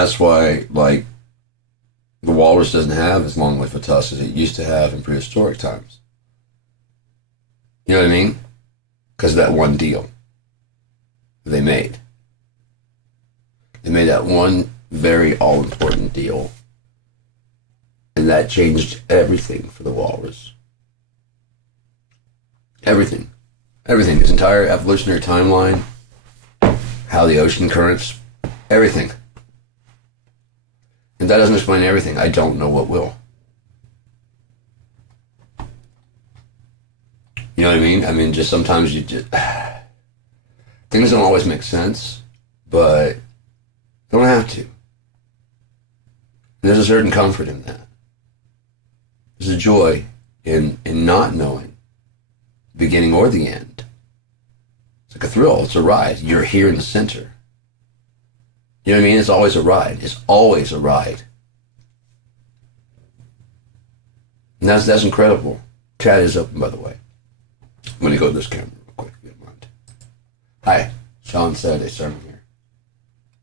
that's why, like, the walrus doesn't have as long life a tusk as it used to have in prehistoric times. You know what I mean? Because of that one deal they made. They made that one very all-important deal. And that changed everything for the walrus. Everything. Everything. This entire evolutionary timeline, how the ocean currents, everything. If that doesn't explain everything, I don't know what will. You know what I mean? I mean, just sometimes you just... Things don't always make sense, but they don't have to. And there's a certain comfort in that. There's a joy in not knowing the beginning or the end. It's like a thrill. It's a ride. You're here in the center. You know what I mean? It's always a ride. It's always a ride. And that's incredible. Chat is open, by the way. I'm going to go to this camera real quick, if you don't mind. Hi, Sean Saturday Sermon here.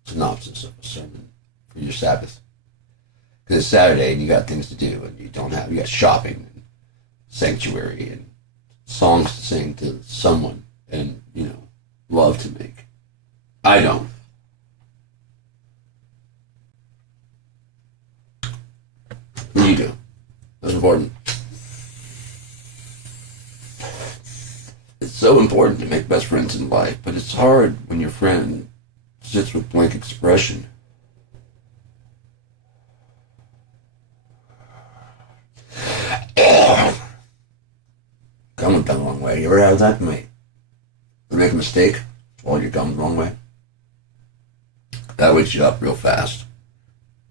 Synopsis of a sermon for your Sabbath. Because it's Saturday and you got things to do and you got shopping and sanctuary and songs to sing to someone and, love to make. I don't. You do. That's important. It's so important to make best friends in life, but it's hard when your friend sits with blank expression. Coming down the wrong way. You ever have that, mate? You make a mistake, swallow your gum the wrong way. That wakes you up real fast,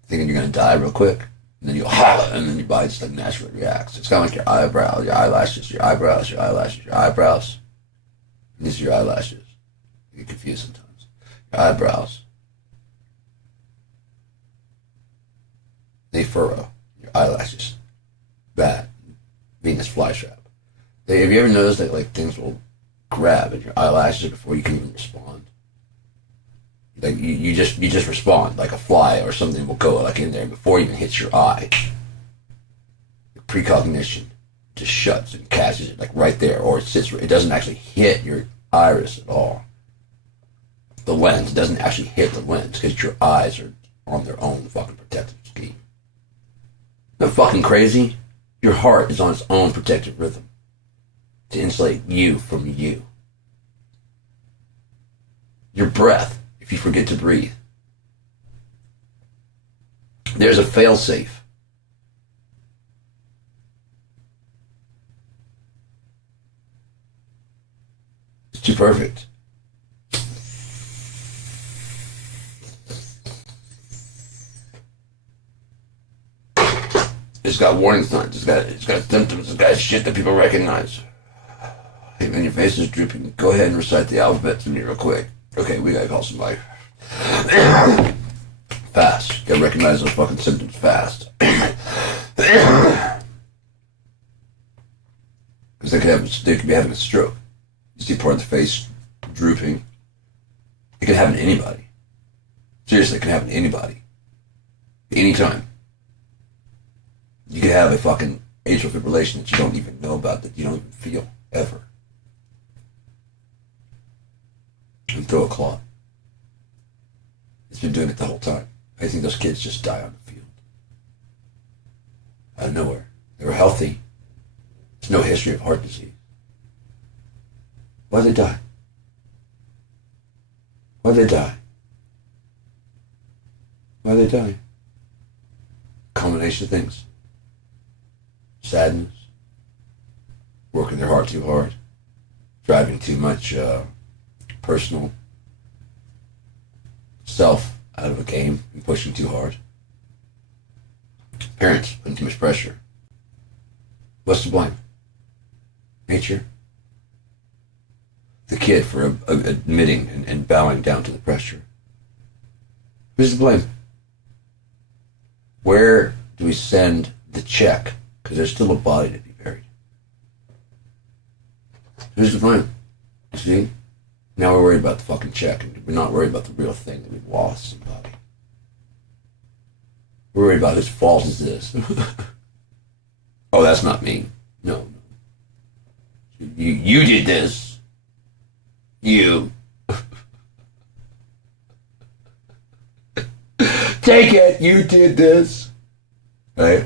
thinking you're gonna die real quick. And then you holler, and then your body just like naturally reacts. It's kind of like your eyebrows, your eyelashes, your eyebrows, your eyelashes, your eyebrows. These are your eyelashes. You get confused sometimes. Your eyebrows. They furrow. Your eyelashes. Bad. Venus flytrap. Have you ever noticed that like things will grab at your eyelashes before you can even respond? Like you just respond like a fly or something will go like in there before it even hits your eye. Your precognition just shuts and catches it like right there, or it doesn't actually hit your iris at all. The lens doesn't actually hit the lens because your eyes are on their own fucking protective scheme. Isn't that fucking crazy? Your heart is on its own protective rhythm to insulate you from you. Your breath. If you forget to breathe. There's a fail-safe. It's too perfect. It's got warning signs. It's got symptoms. It's got shit that people recognize. Hey man, your face is drooping. Go ahead and recite the alphabet to me real quick. Okay, we gotta call somebody. Fast. You gotta recognize those fucking symptoms fast. Because they could be having a stroke. You see part of the face drooping. It could happen to anybody. Seriously, it can happen to anybody. Anytime. You could have a fucking atrial fibrillation that you don't even know about, that you don't even feel, ever. And throw a clot. It's been doing it the whole time. I think those kids just die on the field. Out of nowhere. They were healthy. There's no history of heart disease. Why'd they die? Why'd they die? Why'd they die? Combination of things. Sadness. Working their heart too hard. Driving too much personal self out of a game and pushing too hard. Parents putting too much pressure. What's to blame? Nature? The kid for admitting and bowing down to the pressure. Who's to blame? Where do we send the check? Because there's still a body to be buried. Who's to blame? See? Now we're worried about the fucking check, and we're not worried about the real thing that we've lost somebody. Worry about whose fault is this. Oh, that's not me. No. You did this. You. Take it. You did this. Right?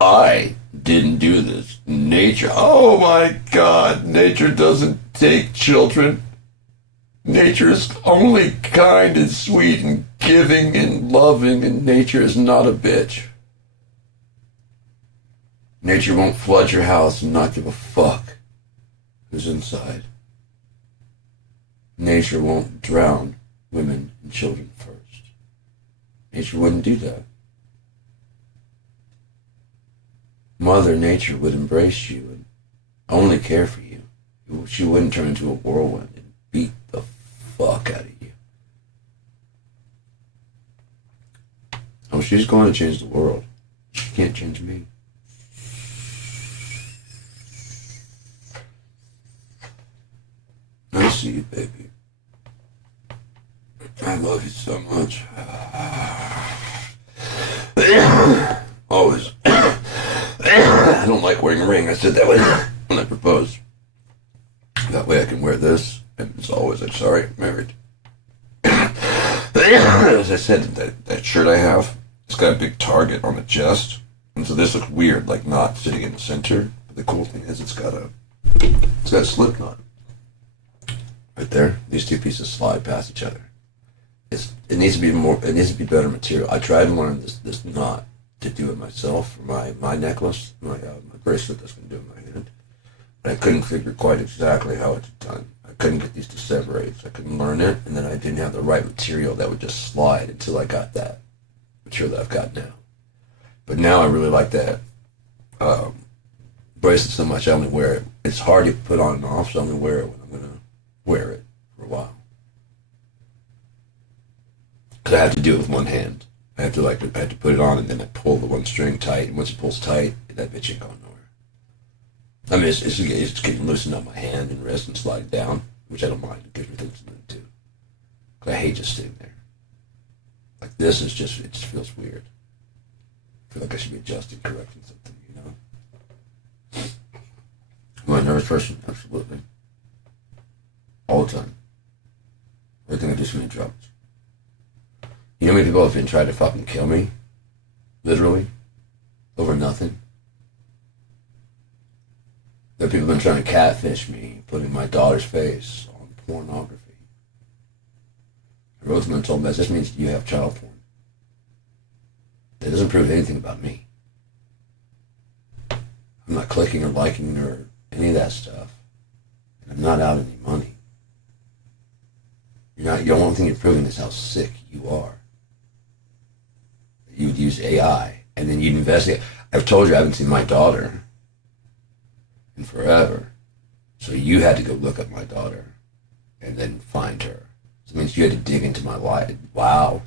I didn't do this. Nature. Oh my God. Nature doesn't take children. Nature is only kind and sweet and giving and loving, and nature is not a bitch. Nature won't flood your house and not give a fuck who's inside. Nature won't drown women and children first. Nature wouldn't do that. Mother Nature would embrace you and only care for you. She wouldn't turn into a whirlwind and beat the fuck out of you. Oh, she's going to change the world. She can't change me. I see you, baby. I love you so much. Always. I don't like wearing a ring. I said that when I proposed. That way I can wear this, and it's always like, sorry, married. As I said, that shirt I have, it's got a big target on the chest, and so this looks weird, like not sitting in the center. But the cool thing is, it's got a slip knot right there. These two pieces slide past each other. It needs to be better material. I tried to learn this knot to do it myself for my necklace, my bracelet that's going to do in my hand. But I couldn't figure quite exactly how it's done. I couldn't get these to separate, so I couldn't learn it, and then I didn't have the right material that would just slide until I got that material that I've got now. But now I really like that bracelet so much, I only wear it. It's hard to put on and off, so I only wear it when I'm going to wear it for a while. Because I have to do it with one hand. I have to put it on, and then I pull the one string tight, and once it pulls tight, that bitch ain't going nowhere. I mean, it's getting loosened up my hand and wrist and sliding down, which I don't mind. It gives me things to do too. Because I hate just sitting there. Like this is just, it just feels weird. I feel like I should be adjusting, correcting something, you know? Am I a nervous person? Absolutely. All the time. Everything I do is interrupts. You know how many people have been trying to fucking kill me? Literally. Over nothing. There are people who have been trying to catfish me, putting my daughter's face on pornography. I wrote to them and told them that this means you have child porn. That doesn't prove anything about me. I'm not clicking or liking or any of that stuff. And I'm not out any money. The only thing you're proving is how sick you are. You would use AI, and then you'd investigate. I've told you I haven't seen my daughter in forever. So you had to go look up my daughter and then find her. So it means you had to dig into my life. Wow.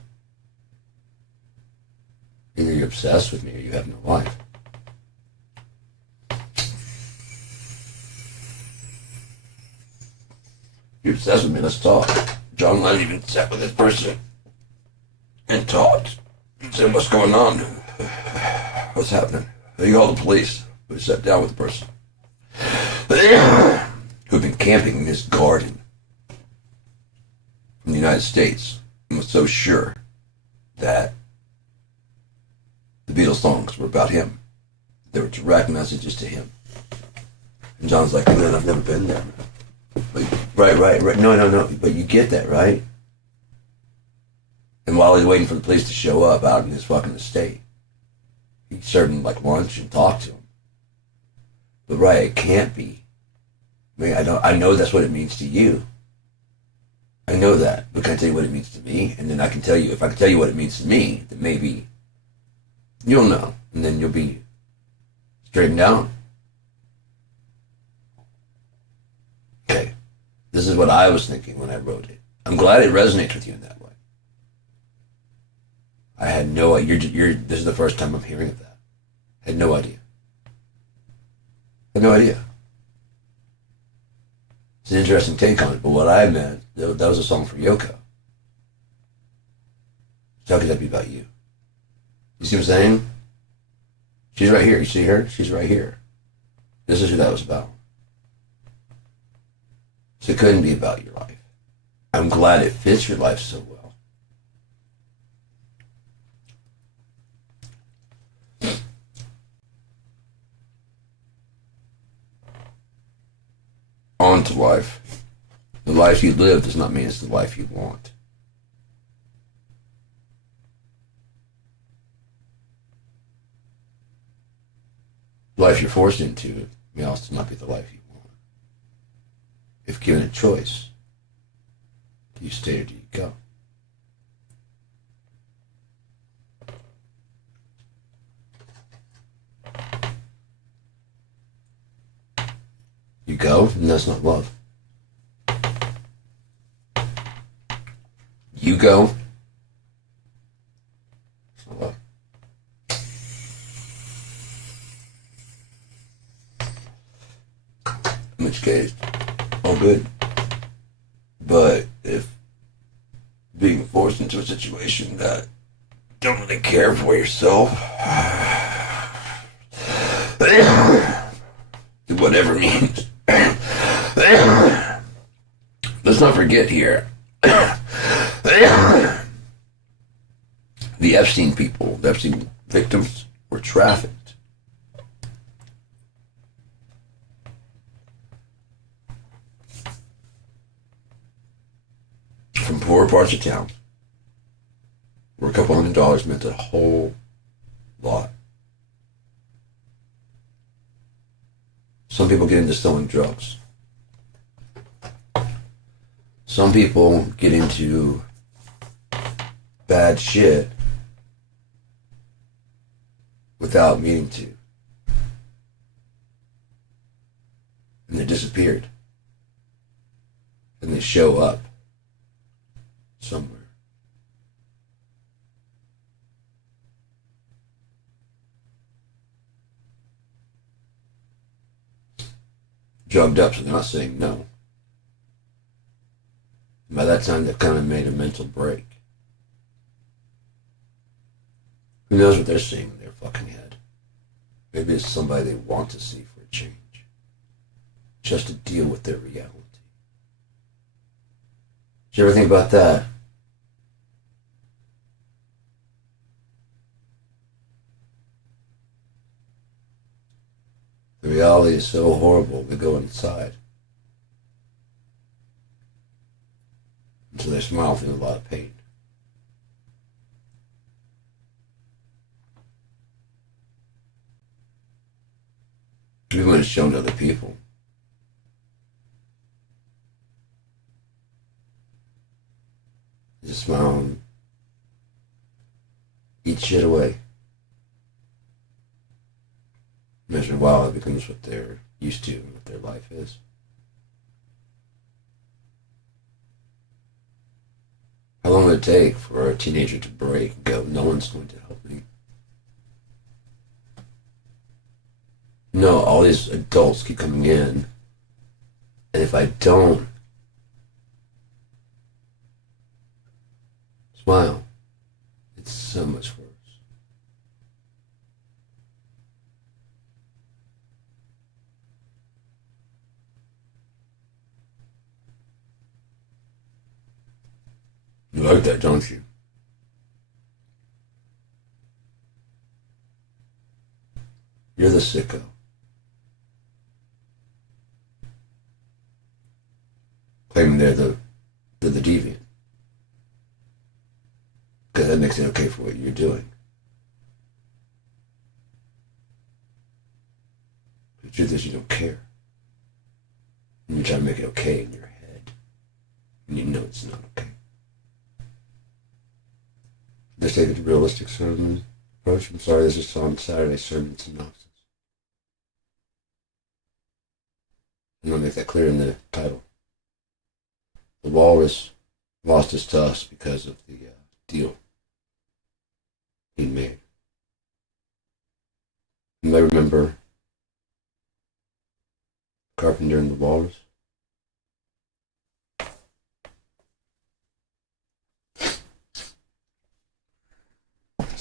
Either you're obsessed with me or you have no life. If you're obsessed with me, let's talk. John Lennon even sat with this person and talked. He said, what's going on? What's happening? He called the police. We sat down with the person who'd been camping in his garden from the United States and was so sure that the Beatles songs were about him. They were direct messages to him. And John's like, man, I've never been there, man. Like, right. No. But you get that, right? And while he's waiting for the police to show up out in his fucking estate, he served him like lunch and talked to him. But right, it can't be. I mean, I know that's what it means to you. I know that. But can I tell you what it means to me? And then I can tell you, if I can tell you what it means to me, then maybe you'll know. And then you'll be straightened out. Okay. This is what I was thinking when I wrote it. I'm glad it resonates with you in that way. I had no idea. This is the first time I'm hearing of that. I had no idea. It's an interesting take on it, but what I meant, that was a song for Yoko. So how could that be about you? You see what I'm saying? She's right here. You see her? She's right here. This is who that was about. So it couldn't be about your life. I'm glad it fits your life so well. On to life. The life you live does not mean it's the life you want. The life you're forced into may also not be the life you want. If given a choice, do you stay or do you go? You go, and that's not love. You go, it's not love. In which case, all good. But if being forced into a situation that you don't really care for yourself, whatever means. Let's not forget here. The Epstein people, the Epstein victims, were trafficked. From poorer parts of town, where a couple $100 meant a whole lot. Some people get into selling drugs. Some people get into bad shit without meaning to. And they disappeared. And they show up somewhere. Drugged up, so they're not saying no. And by that time, they've kind of made a mental break. Who knows what they're seeing in their fucking head? Maybe it's somebody they want to see for a change. Just to deal with their reality. Did you ever think about that? The reality is so horrible, we go inside. Until they smile through a lot of pain. Even when it's shown to other people. They just smile and eat shit away. And after a while, it becomes what they're used to and what their life is. How long would it take for a teenager to break and go, no one's going to help me? No, all these adults keep coming in, and if I don't smile, it's so much worse. You like that, don't you? You're the sicko. Claiming they're the deviant. Because that makes it okay for what you're doing. The truth is you don't care. And you're trying to make it okay in your head. And you know it's not okay. Let's take a realistic sermon approach. I'm sorry, this is on Saturday sermon synopsis. And I'll make that clear in the title. The walrus lost his tusk because of the deal he made. You may remember Carpenter and the Walrus.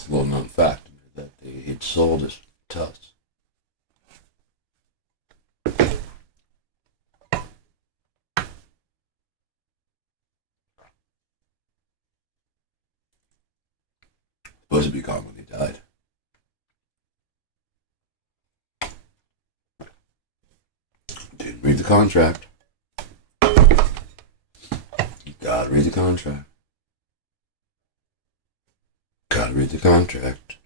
It's a little known fact that he'd sold his tusk. Supposed to be gone when he died. Didn't read the contract. Gotta read the contract. Gotta read the contract.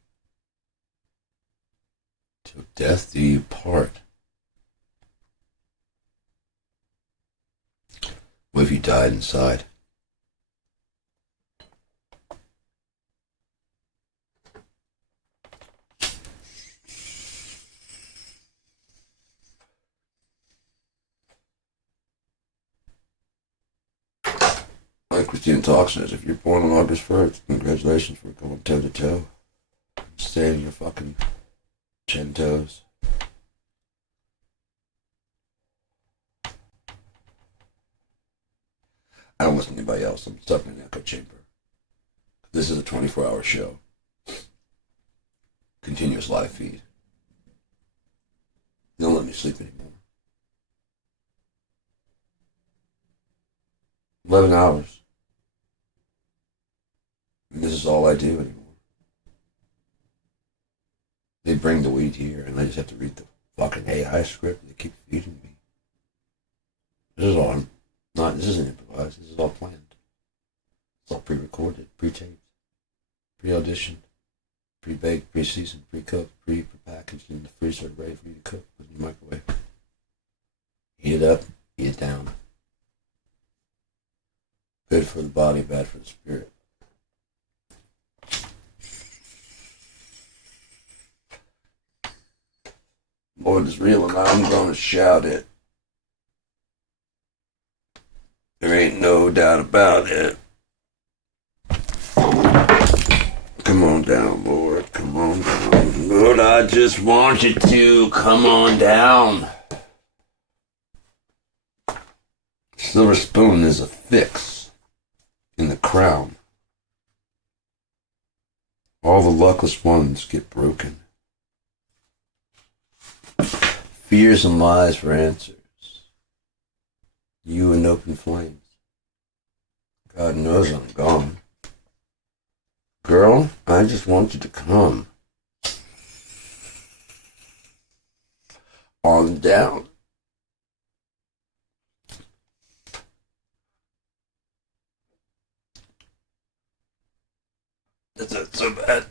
Till death do you part. What if you died inside? Like Christina Talk says, if you're born on August 1st, congratulations for going toe to toe. Staying your fucking chin toes. I don't listen to anybody else. I'm stuck in an echo chamber. This is a 24-hour show. Continuous live feed. They don't let me sleep anymore. 11 hours. And this is all I do anymore. They bring the weed here, and I just have to read the fucking AI script. They keep feeding me. This is all I'm not. This isn't improvised. This is all planned. It's all pre-recorded, pre-taped, pre-auditioned, pre-baked, pre-seasoned, pre-cooked, pre-packaged in the freezer, ready for you to cook in your microwave. Heat it up, heat it down. Good for the body, bad for the spirit. Lord is real, and I'm gonna shout it. There ain't no doubt about it. Come on down, Lord. Come on down. Lord, I just want you to come on down. Silver spoon is a fix in the crown. All the luckless ones get broken. Fears and lies for answers. You and open flames. God knows I'm gone. Girl, I just want you to come. On down. Is that so bad?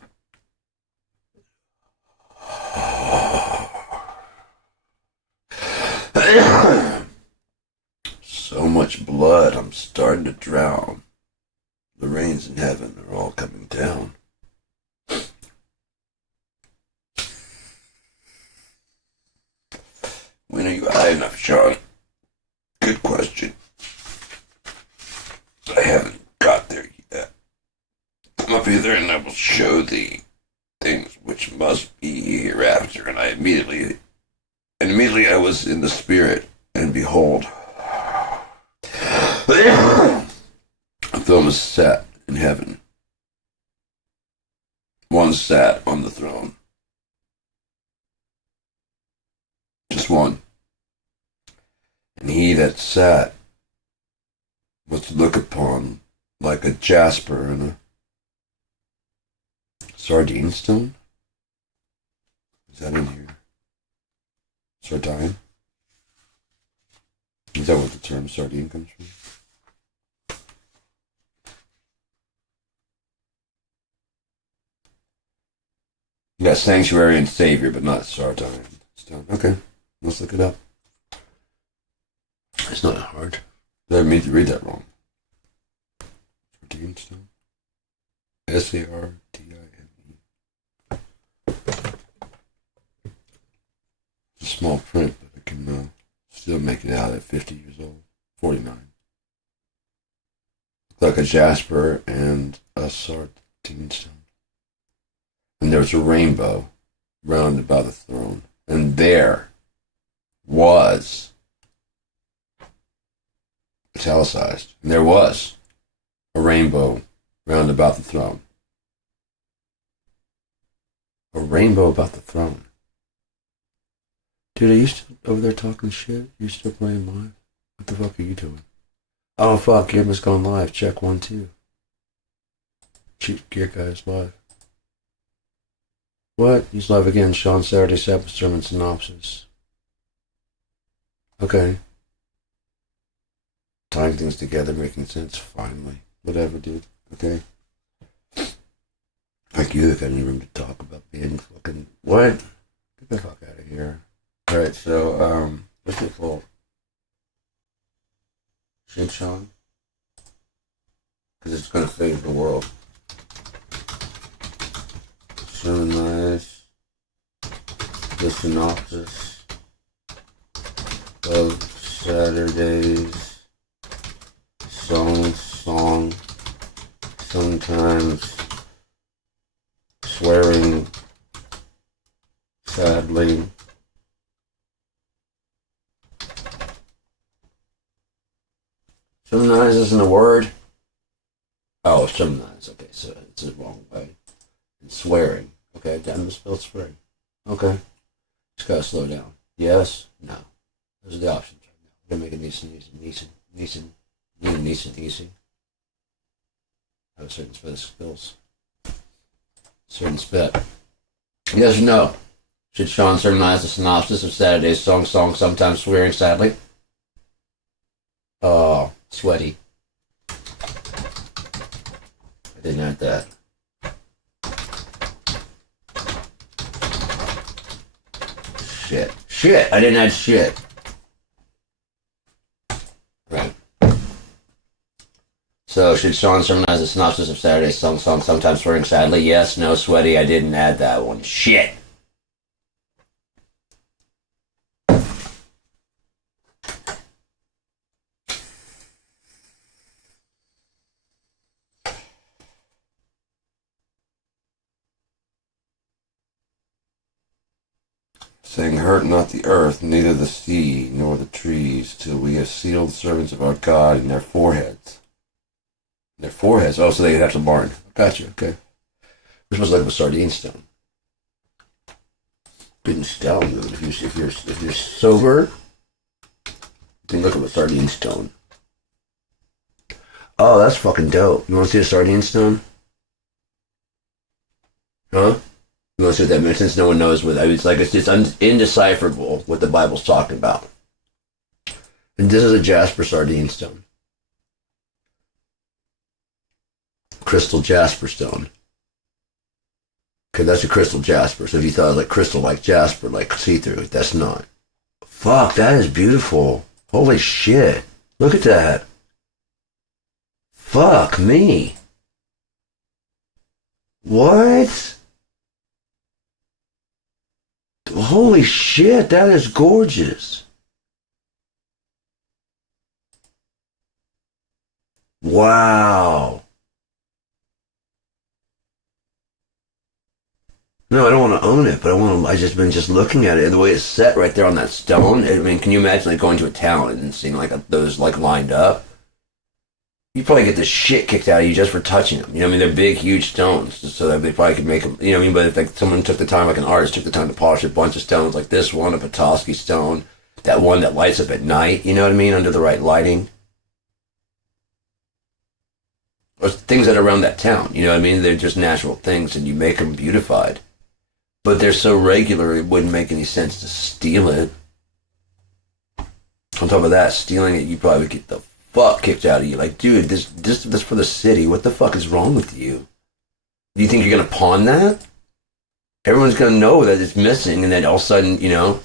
So much blood, I'm starting to drown. The rains in heaven are all coming down. When are you high enough, Sean? Good question. I haven't got there yet. Come up hither and I will show thee things which must be hereafter. And immediately I was in the spirit, and behold, a throne was set in heaven. One sat on the throne. Just one. And he that sat was to look upon like a jasper and a sardine stone. Is that in here? Sardine? Is that what the term sardine comes from? Yeah, sanctuary and savior, but not sardine stone. Okay, let's look it up. It's not hard. I didn't mean to read that wrong. Sardine stone. Sardine. It's a small print, but I can still make it out at 50 years old. 49. Like a jasper and a sardine stone. And there was a rainbow round about the throne. And there was, italicized, and there was a rainbow round about the throne. A rainbow about the throne. Dude, are you still over there talking shit? You still playing live? What the fuck are you doing? Oh fuck, Gimma's gone live. Check 1, 2. Shoot, Gear Guy's live. What? He's live again. Sean Saturday, Sabbath, Surmon, Synopsis. Okay. Tying things together, making sense, finally. Whatever, dude. Okay. Like you got any room to talk about being fucking... What? Get the fuck out of here. Alright, so, what's it called? Shinshan? Because it's gonna save the world. Summarize the synopsis of Saturday's song, sometimes swearing, sadly. Summarize isn't a word. Oh, summarize. Okay, so it's the wrong way. And swearing. Okay, I misspelled swearing. Okay. Just gotta slow down. Yes? No. Those are the options right now. We're gonna make it easy. Have a certain spit of skills. Certain spit. Yes or no? Should Sean sermonize the synopsis of Saturday's song, sometimes swearing sadly? Oh, sweaty. I didn't add that. Shit, I didn't add shit. Right. So, should Sean sermonize the synopsis of Saturday's song, sometimes swearing sadly? Yes, no, sweaty, I didn't add that one. Shit. Saying, hurt not the earth, neither the sea, nor the trees, till we have sealed the servants of our God in their foreheads. Their foreheads? Oh, so they have to barn. Gotcha, okay. We're supposed to look at a sardine stone. Good stone, dude. If you're sober, you can look at a sardine stone. Oh, that's fucking dope. You want to see a sardine stone? Huh? You want to see what that means? Since no one knows what it's like, it's indecipherable what the Bible's talking about. And this is a jasper sardine stone. Crystal jasper stone. Okay, that's a crystal jasper. So if you thought it was like crystal, like jasper, like see-through, that's not. Fuck, that is beautiful. Holy shit. Look at that. Fuck me. What? Holy shit, that is gorgeous. Wow. No, I don't want to own it, but I just been looking at it, the way it's set right there on that stone. I mean, can you imagine like going to a town and seeing like those like lined up? You probably get the shit kicked out of you just for touching them. You know what I mean? They're big, huge stones, so that they probably could make them, you know what I mean? But if like someone took the time, like an artist took the time to polish a bunch of stones, like this one, a Petoskey stone, that one that lights up at night, you know what I mean? Under the right lighting. Or things that are around that town, you know what I mean? They're just natural things, and you make them beautified. But they're so regular, it wouldn't make any sense to steal it. On top of that, stealing it, you probably would get the fuck kicked out of you. Like, dude, this for the city. What the fuck is wrong with you? Do you think you're gonna pawn that? Everyone's gonna know that it's missing, and then all of a sudden, you know,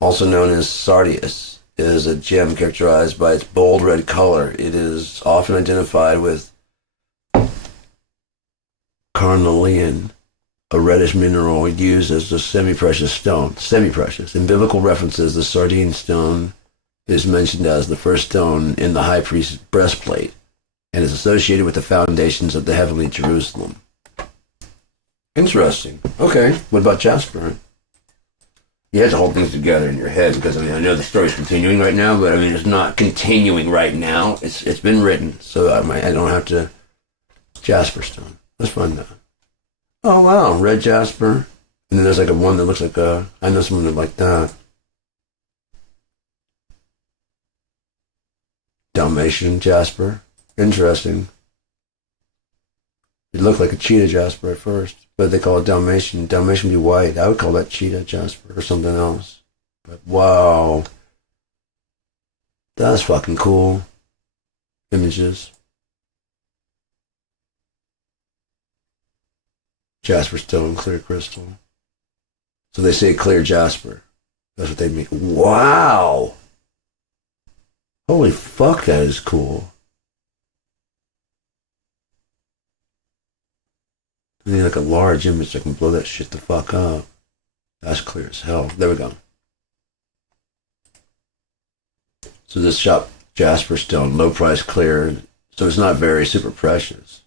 also known as sardius, is a gem characterized by its bold red color. It is often identified with carnelian, a reddish mineral used as a semi-precious stone. Semi-precious. In biblical references, the sardine stone is mentioned as the first stone in the high priest's breastplate and is associated with the foundations of the heavenly Jerusalem. Interesting. Okay. What about jasper? You have to hold things together in your head because, I mean, I know the story's continuing right now, but, I mean, it's not continuing right now. It's been written, so I don't have to... Jasper stone. Let's find that. Oh wow, red jasper. And then there's like a one that looks like I know someone that like that. Dalmatian jasper. Interesting. It looked like a cheetah jasper at first, but they call it Dalmatian. Dalmatian be white. I would call that cheetah jasper or something else. But wow. That's fucking cool. Images. Jasper stone, clear crystal. So they say clear jasper. That's what they mean. Wow. Holy fuck, that is cool. I need like a large image that can blow that shit the fuck up. That's clear as hell. There we go. So this shop, jasper stone, low price, clear. So it's not very super precious.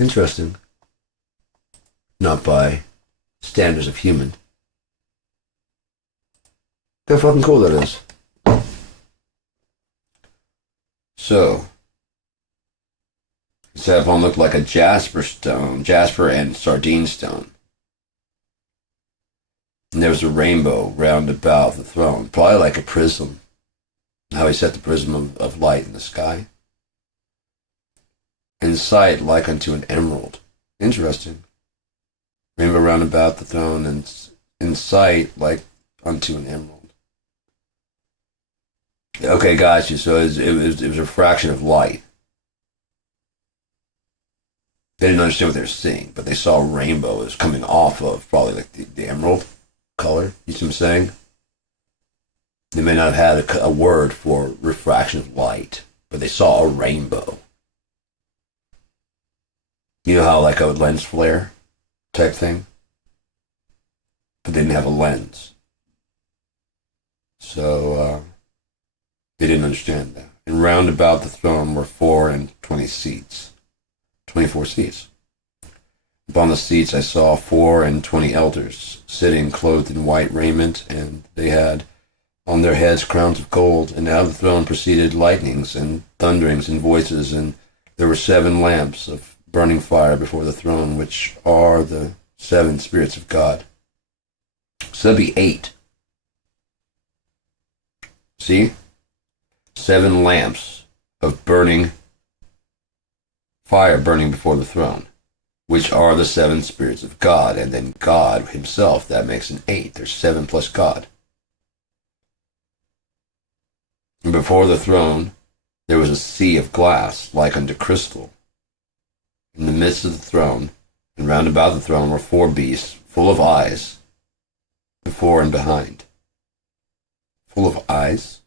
Interesting. Not by standards of human. How fucking cool that is. So, this one looked like a jasper stone, jasper and sardine stone. And there was a rainbow round about the throne, probably like a prism. How he set the prism of light in the sky. In sight, like unto an emerald. Interesting. Rainbow round about the throne, and in sight, like unto an emerald. Okay, got you. So it was a fraction of light. They didn't understand what they were seeing, but they saw a rainbow as coming off of probably like the emerald color. You see what I'm saying? They may not have had a word for refraction of light, but they saw a rainbow. You know how like a lens flare type thing? But they didn't have a lens. So they didn't understand that. And round about the throne were 24 seats. Upon the seats I saw 24 elders, sitting clothed in white raiment, and they had on their heads crowns of gold, and out of the throne proceeded lightnings and thunderings and voices, and there were 7 lamps of burning fire before the throne, which are the 7 spirits of God. So that'd be 8. See? 7 lamps of burning fire burning before the throne, which are the 7 spirits of God, and then God himself, that makes an 8. There's 7 plus God. And before the throne there was a sea of glass, like unto crystal. In the midst of the throne, and round about the throne, were 4 beasts, full of eyes, before and behind. Full of eyes?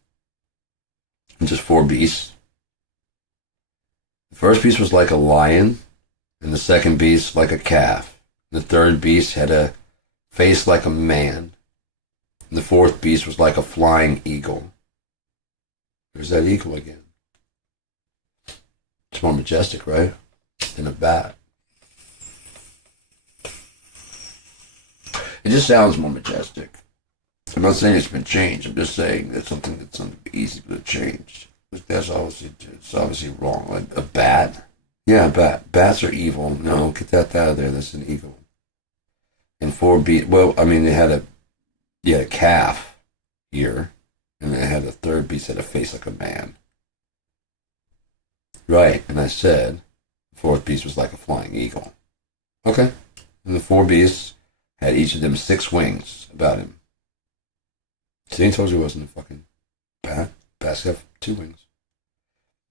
And just 4 beasts. The first beast was like a lion, and the second beast like a calf. The third beast had a face like a man, and the fourth beast was like a flying eagle. There's that eagle again. It's more majestic, right? Than a bat. It just sounds more majestic. I'm not saying it's been changed. I'm just saying it's something that's easy to change. That's obviously wrong. Like a bat? Yeah, a bat. Bats are evil. No, get that out of there. That's an eagle. And 4 beasts. Well, I mean, they had a calf here. And they had a third beast that had a face like a man. Right, and I said the fourth beast was like a flying eagle. Okay. And the 4 beasts had each of them 6 wings about him. See, I told you it wasn't a fucking bat. Bats have 2 wings.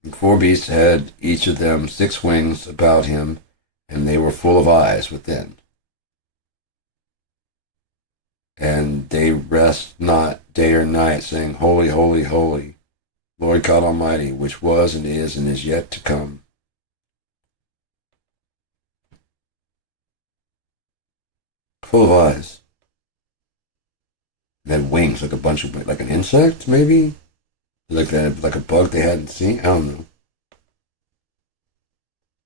And 4 beasts had each of them 6 wings about him, and they were full of eyes within. And they rest not day or night, saying, Holy, holy, holy, Lord God Almighty, which was and is yet to come. Full of eyes. They had wings, like a bunch of, like an insect, maybe? Like a bug they hadn't seen? I don't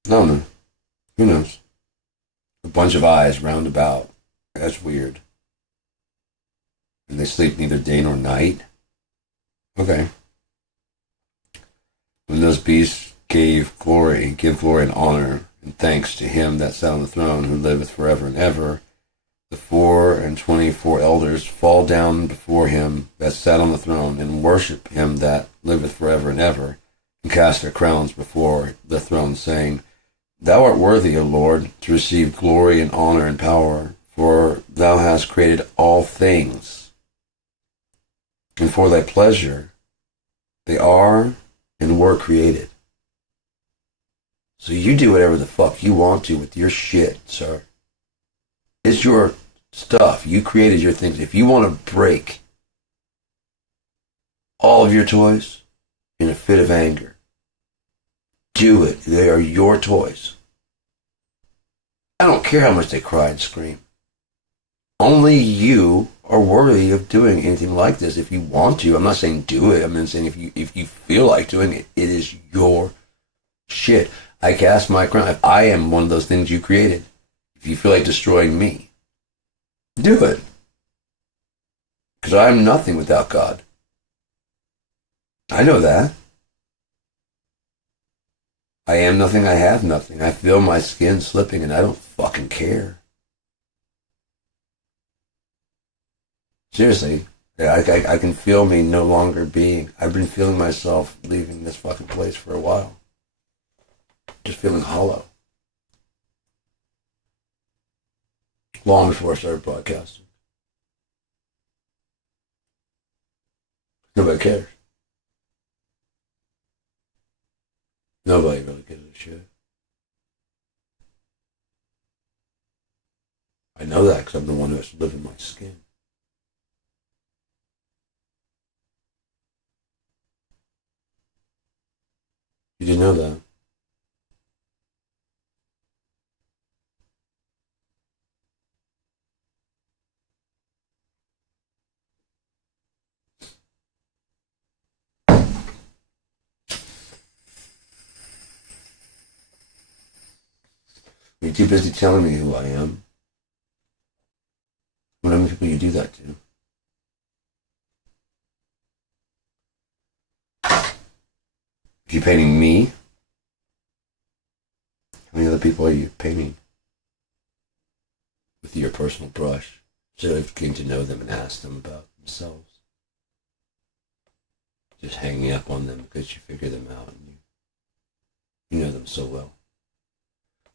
know. Who knows? A bunch of eyes round about. That's weird. And they sleep neither day nor night? Okay. When those beasts give glory and honor and thanks to him that sat on the throne, who liveth forever and ever. The 24 elders fall down before him that sat on the throne, and worship him that liveth forever and ever, and cast their crowns before the throne, saying, Thou art worthy, O Lord, to receive glory and honor and power, for thou hast created all things, and for thy pleasure they are and were created. So you do whatever the fuck you want to with your shit, sir. It's your stuff. You created your things. If you want to break all of your toys in a fit of anger, do it. They are your toys. I don't care how much they cry and scream. Only you are worthy of doing anything like this if you want to. I'm not saying do it. I'm saying if you feel like doing it, it is your shit. I cast my crown. If I am one of those things you created, if you feel like destroying me, do it. Because I am nothing without God. I know that. I am nothing, I have nothing. I feel my skin slipping and I don't fucking care. Seriously, I can feel me no longer being. I've been feeling myself leaving this fucking place for a while. Just feeling hollow. Long before I started broadcasting. Nobody cares. Nobody really gives a shit. I know that because I'm the one who has to live in my skin. You didn't know that? You're too busy telling me who I am. How many people you do that to? If you're painting me, how many other people are you painting with your personal brush instead of getting to know them and ask them about themselves? Just hanging up on them because you figure them out and you know them so well.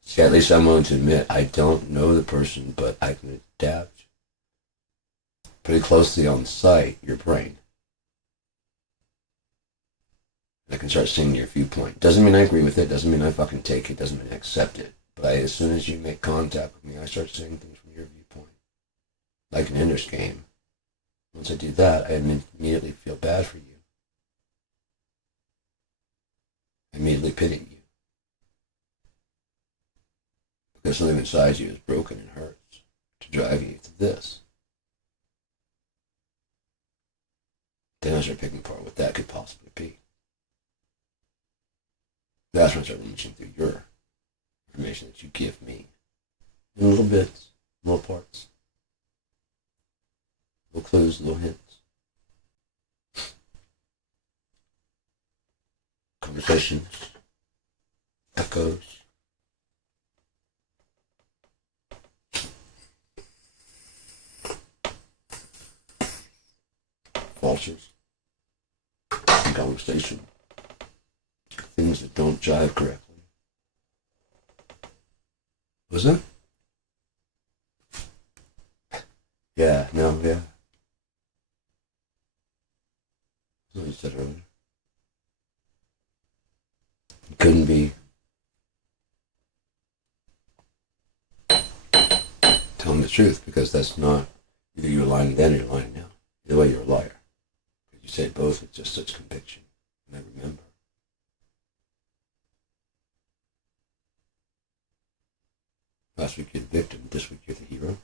See, at least I'm willing to admit I don't know the person, but I can adapt pretty closely on sight your brain. I can start seeing your viewpoint. Doesn't mean I agree with it, doesn't mean I fucking take it, doesn't mean I accept it. But as soon as you make contact with me, I start seeing things from your viewpoint. Like an Ender's game. Once I do that, I immediately feel bad for you. I immediately pity you. Because something inside you is broken and hurts to drive you to this. Then I start picking apart what that could possibly be. That's when I start rummaging through your information that you give me. In little bits, little parts. Little clues, little hints. Conversations. Echoes. Falters. Conversation. Things that don't jive correctly. Was it? Yeah, no, yeah. That's what you said earlier. It couldn't be telling the truth because that's not either you're lying then or you're lying now. Either way, you're a liar. You say both with just such conviction. And I remember. Last week you're the victim, this week you're the hero.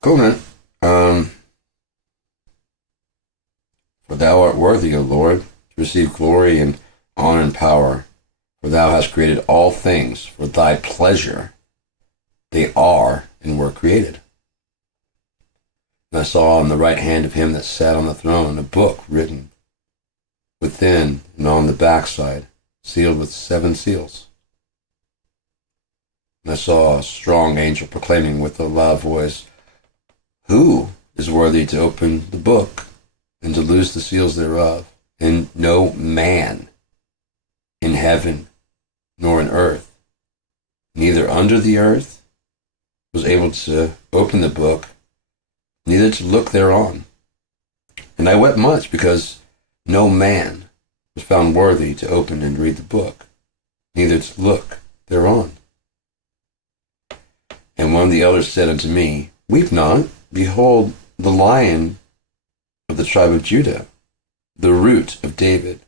Cool, man. For thou art worthy, O Lord, to receive glory and honor and power, for thou hast created all things for thy pleasure. They are and were created. And I saw on the right hand of him that sat on the throne a book written, within and on the backside, sealed with 7 seals. And I saw a strong angel proclaiming with a loud voice, "Who is worthy to open the book and to loose the seals thereof?" And no man in heaven nor in earth, neither under the earth, was able to open the book, neither to look thereon. And I wept much, because no man was found worthy to open and read the book, neither to look thereon. And one of the elders said unto me, "Weep not. Behold, the Lion of the tribe of Judah, the root of David,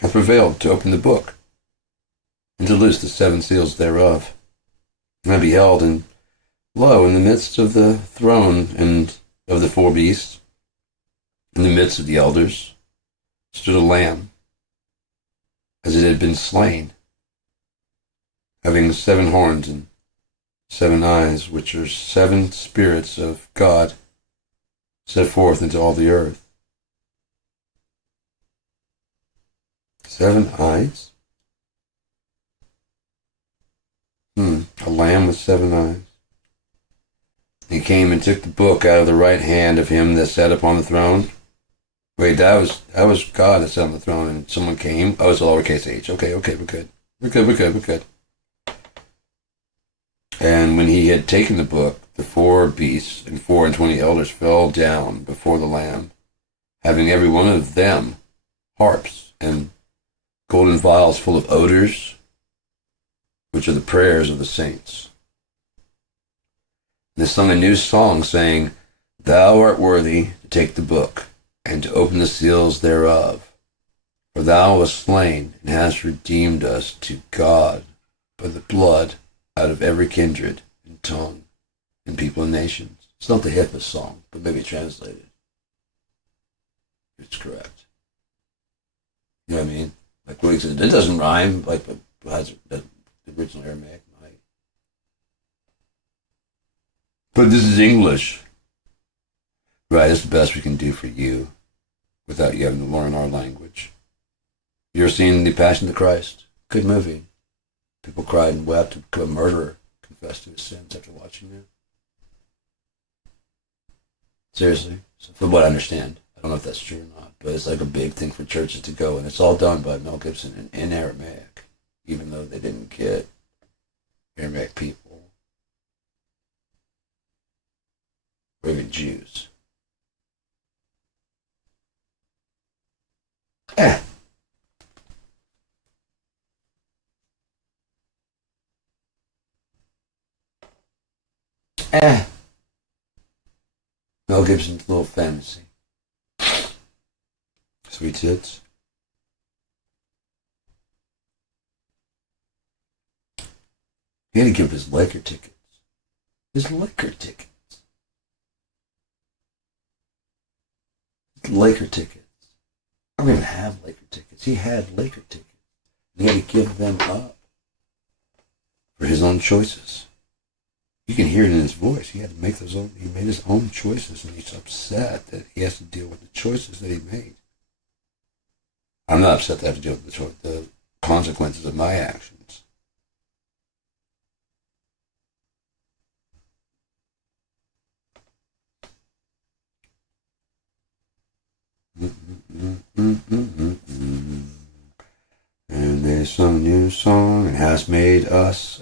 hath prevailed to open the book, and to loose the 7 seals thereof." And I beheld, and lo, in the midst of the throne and of the 4 beasts, in the midst of the elders, stood a lamb, as it had been slain, having 7 horns and 7 eyes, which are 7 spirits of God, set forth into all the earth. 7 eyes? A lamb with 7 eyes. He came and took the book out of the right hand of him that sat upon the throne. Wait, that was God that sat on the throne, and someone came. Oh, it's lowercase h. Okay, we're good. We're good. And when he had taken the book, the 4 beasts and 24 elders fell down before the Lamb, having every one of them harps and golden vials full of odors, which are the prayers of the saints. And they sung a new song, saying, "Thou art worthy to take the book, and to open the seals thereof. For thou wast slain, and hast redeemed us to God by the blood out of every kindred and tongue and people and nations." It's not the hippest song, but maybe translated. It's correct. You know what I mean? Like what he said, it doesn't rhyme, like the original Aramaic might. But this is English. Right, it's the best we can do for you without you having to learn our language. You ever seen The Passion of the Christ? Good movie. People cried and wept. A murderer confessed to his sins after watching it. Seriously. So from what I understand, I don't know if that's true or not, but it's like a big thing for churches to go, and it's all done by Mel Gibson in Aramaic, even though they didn't get Aramaic people or even Jews. Mel Gibson's little fantasy. Sweet tits. He had to give up his Laker tickets. His Laker tickets. Laker tickets. I don't even have Laker tickets. He had Laker tickets. He had to give them up for his own choices. You can hear it in his voice. He had to make he made his own choices, and he's upset that he has to deal with the choices that he made. I'm not upset that I have to deal with the consequences of my actions. And they sung a new song, and has made us,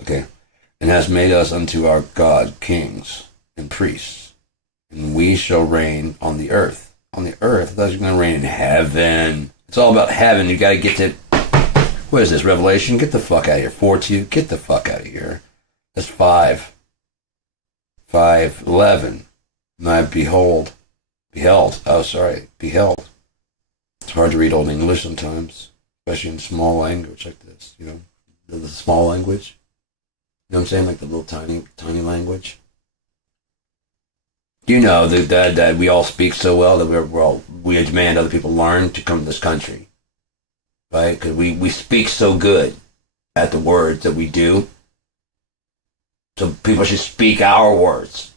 and has made us unto our God kings and priests, and we shall reign on the earth. On the earth? I thought you were going to reign in heaven. It's all about heaven. You got to get to, what is this, Revelation? Get the fuck out of here. 4:2, get the fuck out of here. That's 5. 5:11. And I beheld. It's hard to read Old English sometimes, especially in small language like this, you know, the small language. You know what I'm saying? Like the little tiny language. You know that we all speak so well that we demand other people learn to come to this country, right? Because we speak so good at the words that we do. So people should speak our words,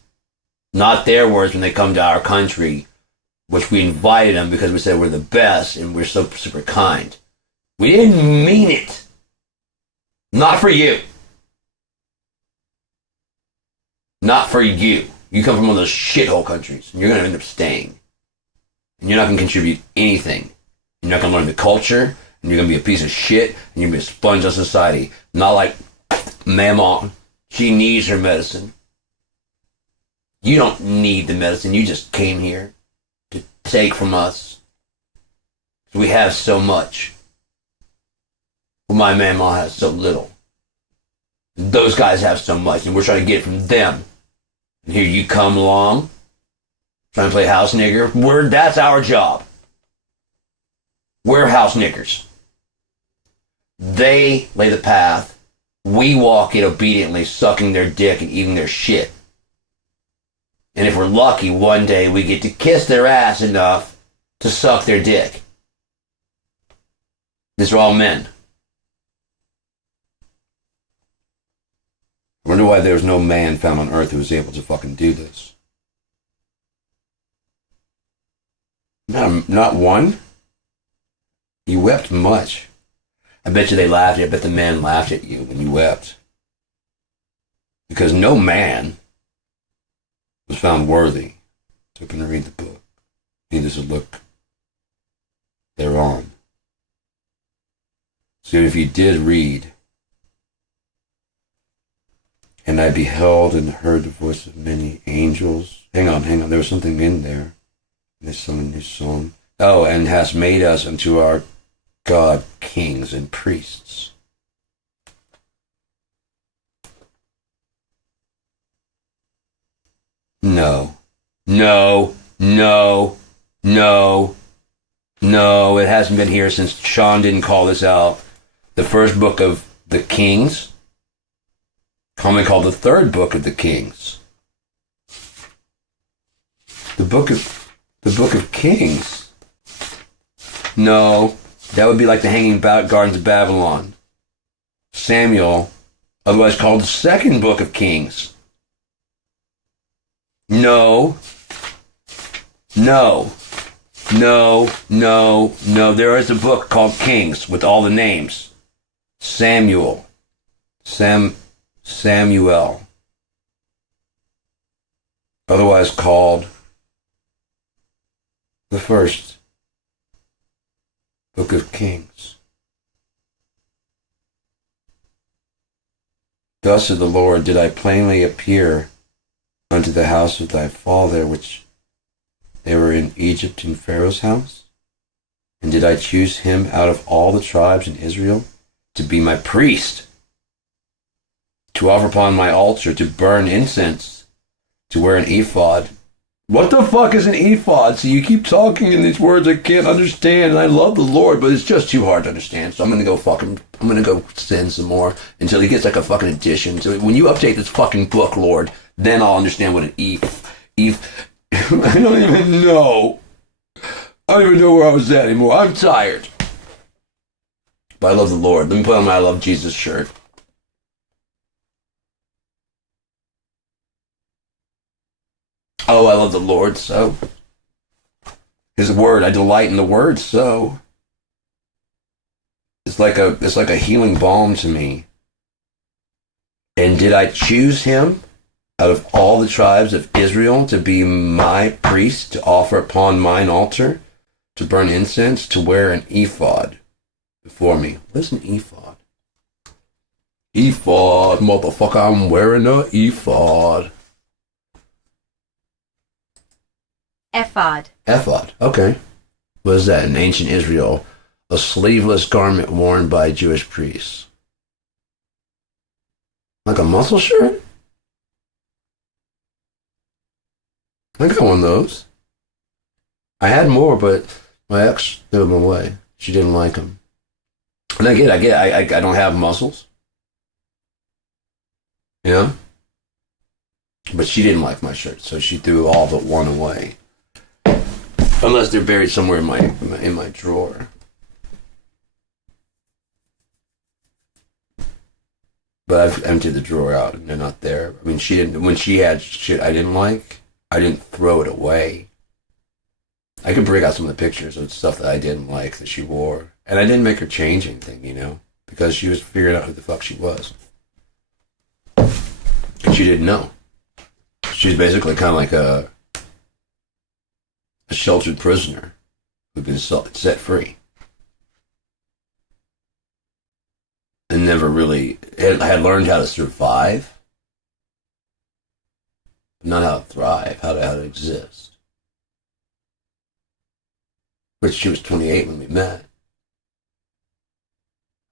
not their words when they come to our country which we invited them because we said we're the best and we're so super kind. We didn't mean it. Not for you. Not for you. You come from one of those shithole countries, and you're going to end up staying. And you're not going to contribute anything. You're not going to learn the culture, and you're going to be a piece of shit, and you're going to be a sponge on society. Not like Mama. She needs her medicine. You don't need the medicine. You just came here to take from us. We have so much. Well, my Mama has so little. Those guys have so much, and we're trying to get it from them. And here you come along, trying to play house nigger. That's our job. We're house niggers. They lay the path. We walk it obediently, sucking their dick and eating their shit. And if we're lucky, one day we get to kiss their ass enough to suck their dick. These are all men. I wonder why there's no man found on earth who was able to fucking do this. Not one? You wept much. I bet you they laughed at you. I bet the men laughed at you when you wept. Because no man was found worthy to open and read the book, neither to look thereon. So if you did read, and I beheld and heard the voice of many angels. Hang on. There was something in there. There's some new song. Oh, and hast made us unto our God kings and priests. No. It hasn't been here since Sean didn't call this out. The first book of the Kings, commonly called the third book of the Kings. The book of Kings. No, that would be like the Hanging Gardens of Babylon. Samuel, otherwise called the second book of Kings. No. There is a book called Kings with all the names. Samuel. Otherwise called the first book of Kings. Thus said the Lord, did I plainly appear unto the house of thy father, which they were in Egypt in Pharaoh's house? And did I choose him out of all the tribes in Israel to be my priest, to offer upon my altar, to burn incense, to wear an ephod? What the fuck is an ephod? So you keep talking in these words I can't understand, and I love the Lord, but it's just too hard to understand. So I'm gonna go send some more until he gets like a fucking edition. So when you update this fucking book, Lord, then I'll understand what an I don't even know. I don't even know where I was at anymore. I'm tired. But I love the Lord. Let me put on my I Love Jesus shirt. Oh, I love the Lord so. His word, I delight in the word so. It's like a healing balm to me. And did I choose him out of all the tribes of Israel to be my priest, to offer upon mine altar, to burn incense, to wear an ephod before me? What's an ephod? Ephod, motherfucker, I'm wearing a ephod. Ephod. Ephod, okay. What is that in ancient Israel? A sleeveless garment worn by Jewish priests. Like a muscle shirt? I got one of those. I had more, but my ex threw them away. She didn't like them. And I get it. I don't have muscles. You know? But she didn't like my shirt, so she threw all but one away. Unless they're buried somewhere in my drawer. But I've emptied the drawer out and they're not there. I mean, when she had shit I didn't like, I didn't throw it away. I could break out some of the pictures of stuff that I didn't like that she wore. And I didn't make her change anything, you know? Because she was figuring out who the fuck she was. And she didn't know. She's basically kind of like a sheltered prisoner who'd been set free. And never really had learned how to survive, but not how to thrive, how to exist. Which she was 28 when we met.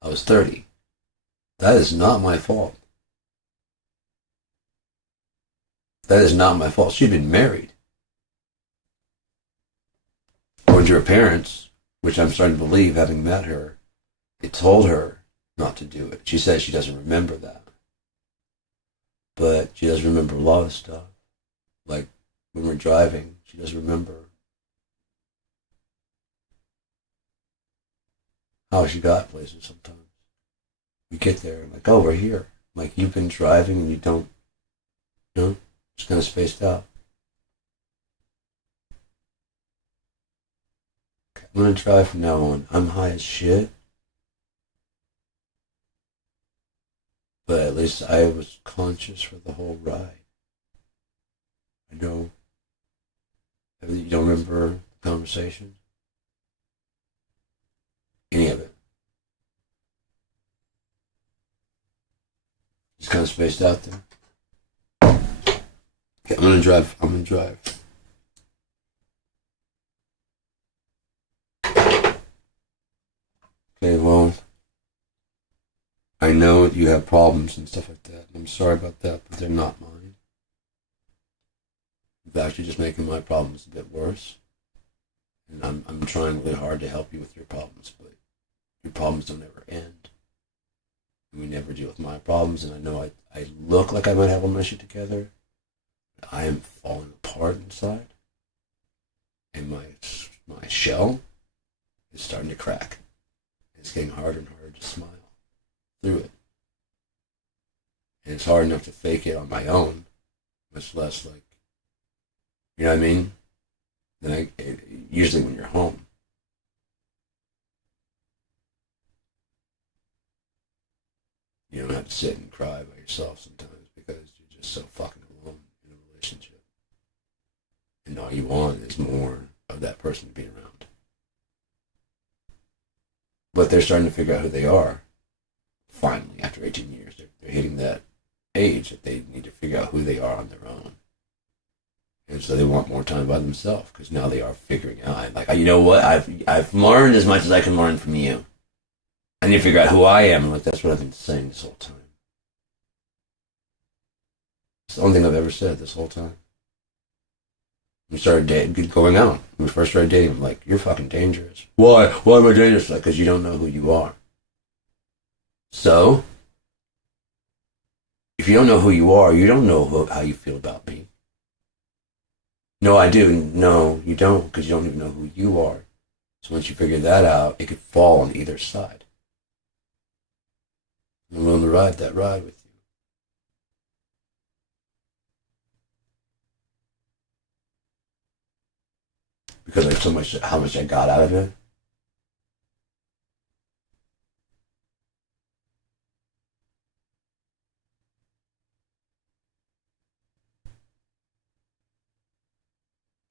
I was 30. That is not my fault. That is not my fault. She'd been married. According to her parents, which I'm starting to believe, having met her, they told her not to do it. She says she doesn't remember that. But she does remember a lot of stuff. Like when we're driving, she does remember how she got places sometimes. We get there, I'm like, oh, we're here. Like, you've been driving and you don't, you know, just kind of spaced out. Okay, I'm going to drive from now on. I'm high as shit. But at least I was conscious for the whole ride. I know. You don't remember the conversation? Any of it? Just kind of spaced out there. Okay, I'm gonna drive. Okay, well, I know you have problems and stuff like that. I'm sorry about that, but they're not mine. It's actually just making my problems a bit worse. And I'm trying really hard to help you with your problems, but your problems don't ever end. And we never deal with my problems, and I know I look like I might have all my shit together. But I am falling apart inside. And my shell is starting to crack. It's getting harder and harder to smile through it. And it's hard enough to fake it on my own, much less like, you know what I mean? Then usually when you're home. You don't have to sit and cry by yourself sometimes because you're just so fucking alone in a relationship. And all you want is more of that person to be around. But they're starting to figure out who they are. Finally, after 18 years, they're hitting that age that they need to figure out who they are on their own. And so they want more time by themselves because now they are figuring out. Like, you know what? I've learned as much as I can learn from you. I need to figure out who I am. Like, that's what I've been saying this whole time. It's the only thing I've ever said this whole time. We started going out. When we first started dating, I'm like, you're fucking dangerous. Why? Why am I dangerous? Like, because you don't know who you are. So, if you don't know who you are, you don't know how you feel about me. No, I do. No, you don't, because you don't even know who you are. So once you figure that out, it could fall on either side. I'm willing to ride that ride with you. Because of so much, how much I got out of it.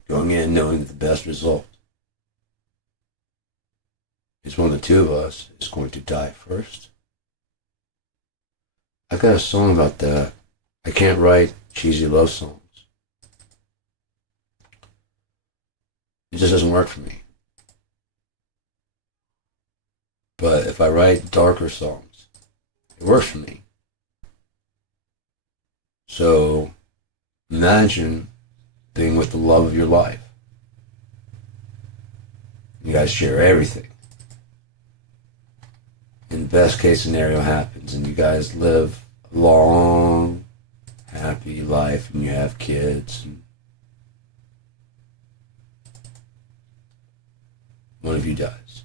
Going in knowing that the best result is one of the two of us is going to die first. I got a song about that. I can't write cheesy love songs. It just doesn't work for me. But if I write darker songs, it works for me. So imagine being with the love of your life. You guys share everything. And the best case scenario happens and you guys live a long, happy life and you have kids. And one of you dies.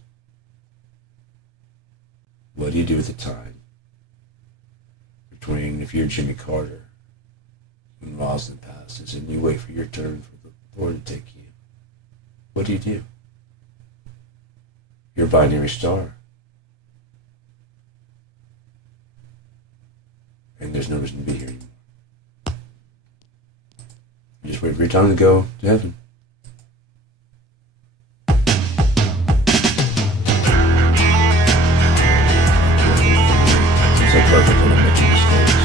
What do you do with the time between, if you're Jimmy Carter, when Rosalind passes and you wait for your turn for the Lord to take you? what do you do? You're a binary star. And there's no reason to be here anymore. You just wait for your time to go to heaven. It's so perfect when I'm making mistakes.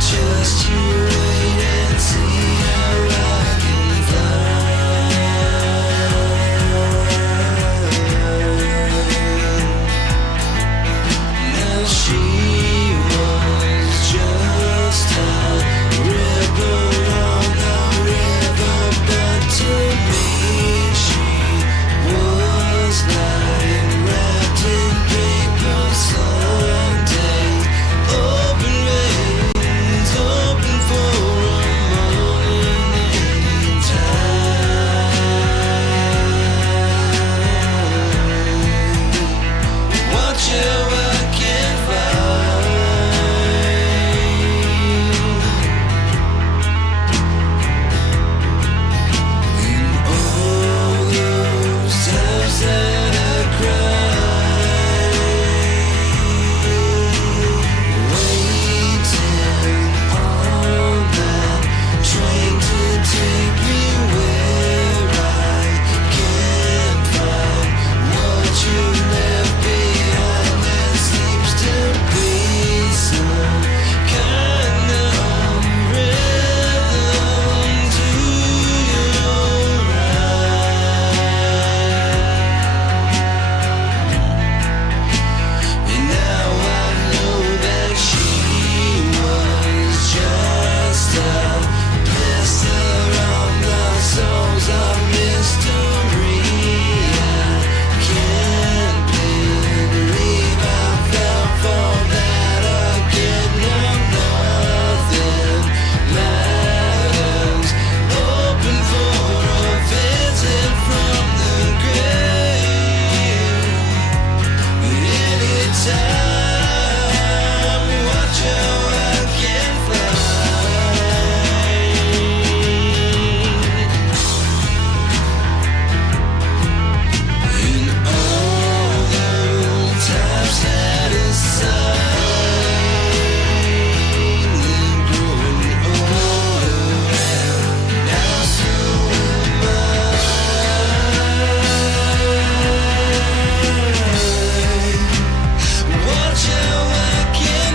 Just you wait and see how I can fly. Now she was just a ripple on the river, but to me she was like wrapped in paper Sunday. Open veins, open for a morning anytime. Watch how I can find. In all those times that I cried, waiting on that train to take me where I can't find what you left behind. There seems to be some kind of rhythm to your and now I know that she was just a blister on the souls of mystery. I can't believe I fell for that again. Now nothing matters. Open for a visit from the grave. Anytime, watch how I can fly. In all those times set aside, then growing old, now so am I. Watch how I can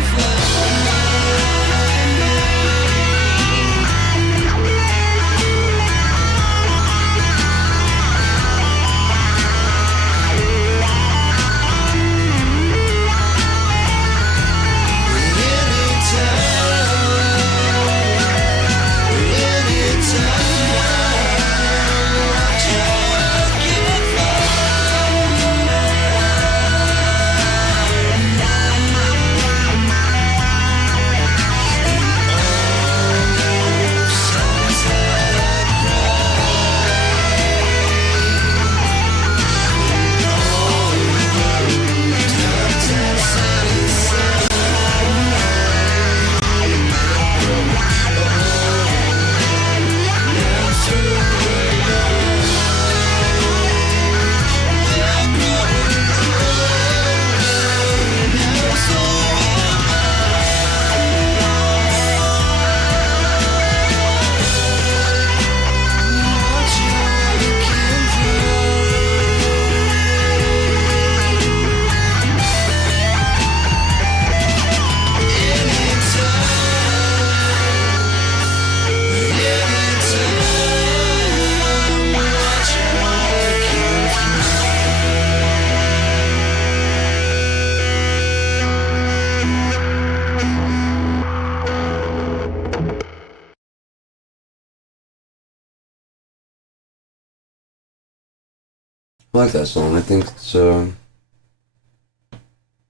I like that song. I think it's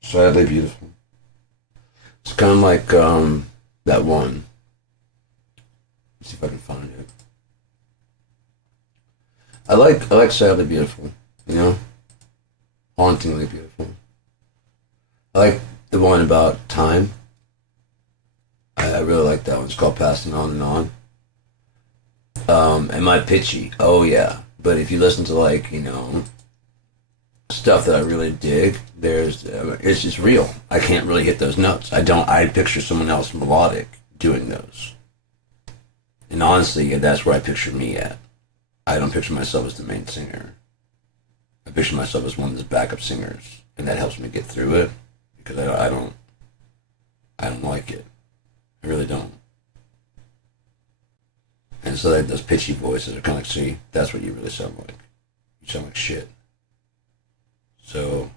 sadly beautiful. It's kind of like that one. Let's see if I can find it. I like sadly beautiful, you know, hauntingly beautiful. I like the one about time. I really like that one. It's called Passing On and On. Am I pitchy? Oh yeah. But if you listen to like, you know, stuff that I really dig, it's just real. I can't really hit those notes. I picture someone else melodic doing those. And honestly, that's where I picture me at. I don't picture myself as the main singer. I picture myself as one of the backup singers, and that helps me get through it because I don't like it. I really don't. And so that those pitchy voices are kind of like, see, that's what you really sound like. You sound like shit. So,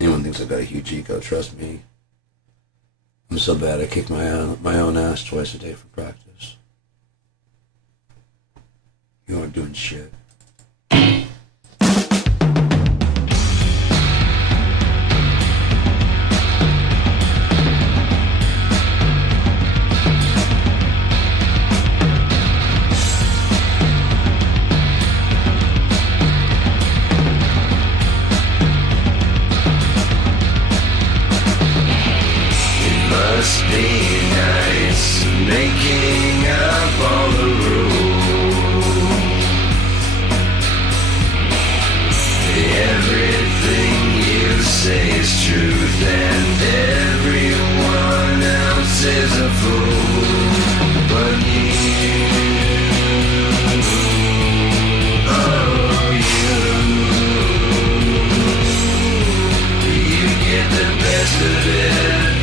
anyone thinks I've got a huge ego, trust me. I'm so bad I kick my own ass twice a day for practice. You aren't doing shit. Must be nice making up all the rules. Everything you say is truth, and everyone else is a fool. But you, oh you get the best of it.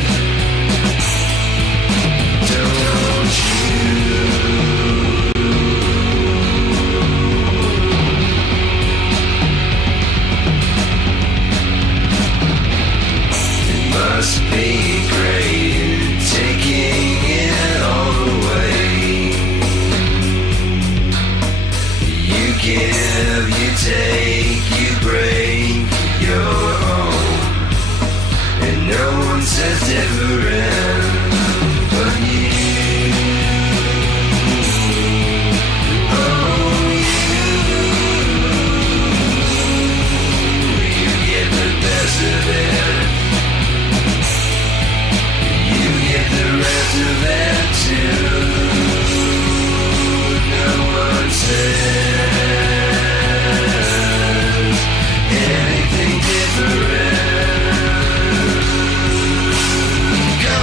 Must be great taking it all away. You give, you take, you break your own, and no one says different but you. Oh, you get the best of it. The rest of it too. No one says anything different. Go!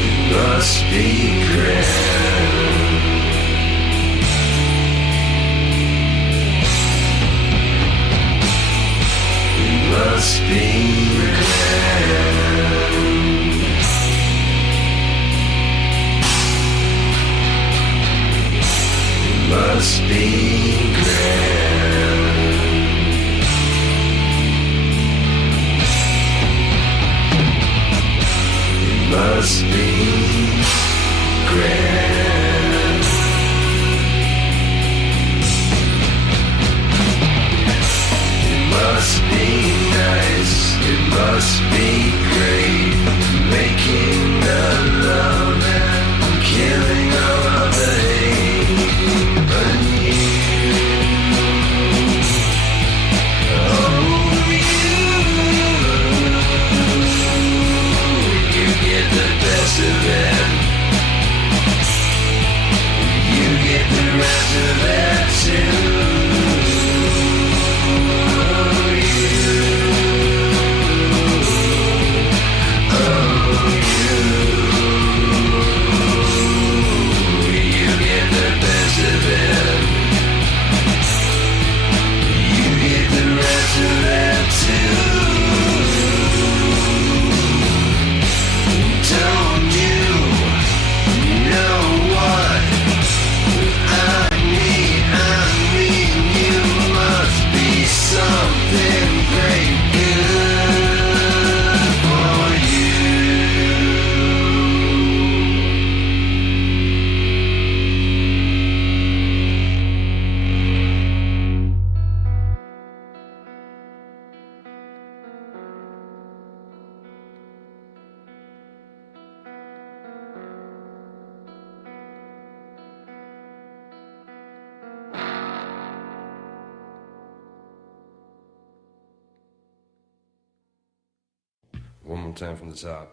It must be grand. Must be grand. It must be grand. It must be grand. It must be nice, it must be great, making the love and killing all of the hate. But you One more time from the top.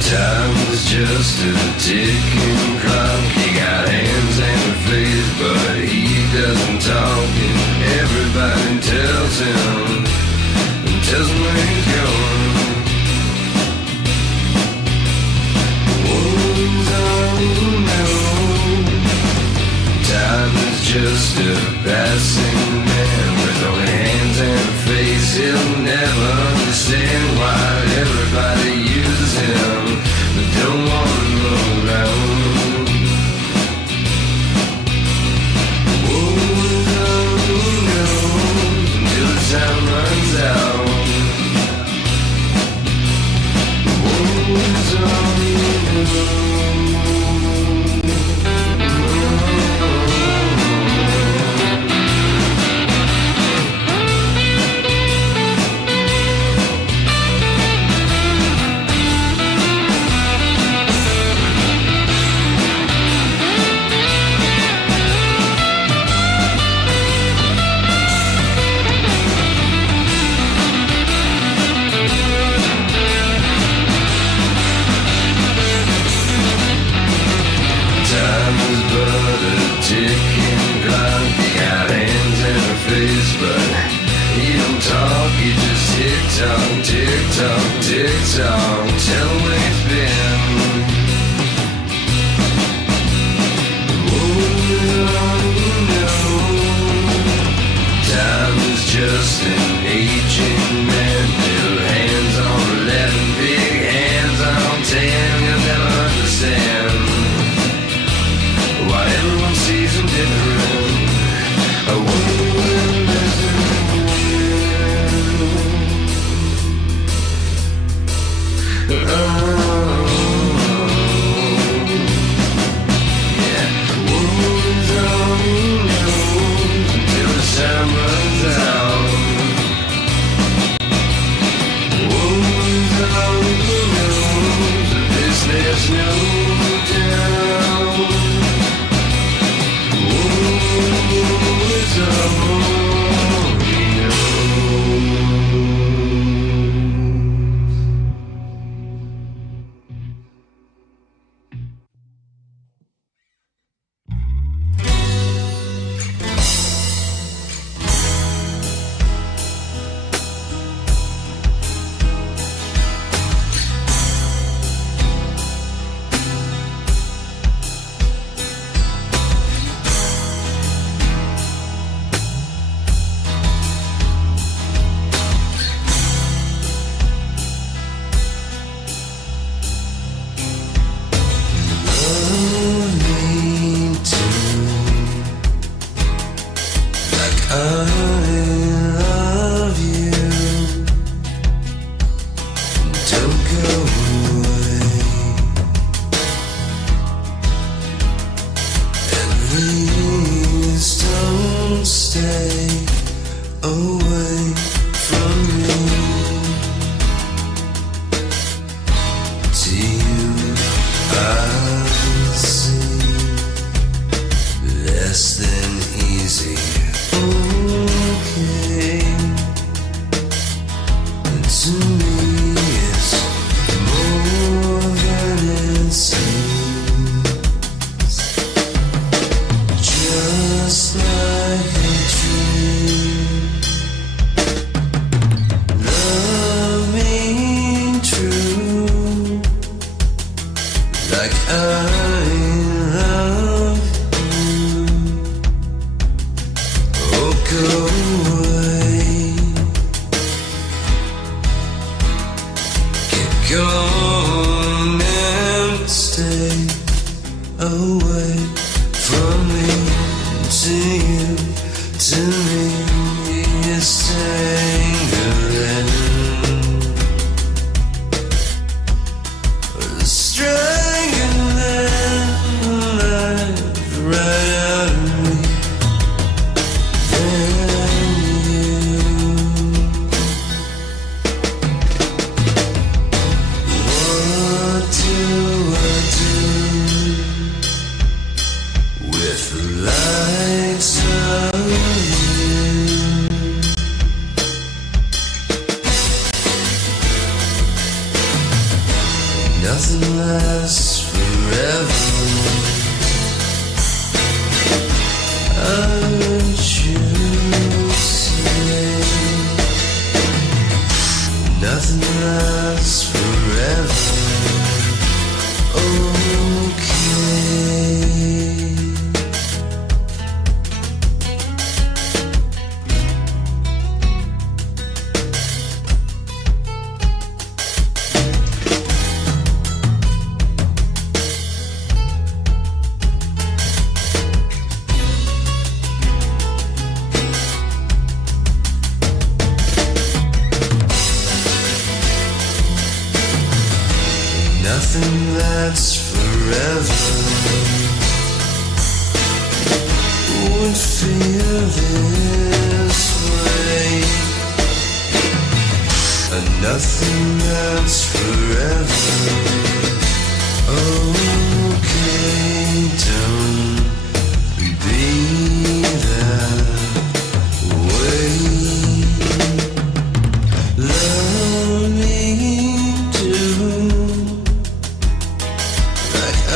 Time is just a ticking clock. He got hands and a face, but he doesn't talk. And everybody tells him where he's going. Wounds unknown. Time is just a passing man with only hands and a face. He'll never understand why everybody uses him, but don't want him around. Wounds unknown until the time runs out. Wounds unknown. Time is but a ticking clock. He got hands and a face, but he don't talk. He just tick-tock, tick-tock, tick-tock. Tell him where he's been. Time is just an aging man. Little hands on 11, big hands on 10. You'll never understand why everyone sees him different. I wonder when there's a that's forever would feel this way. And nothing that's forever. Okay, don't be that way. Love me too, like I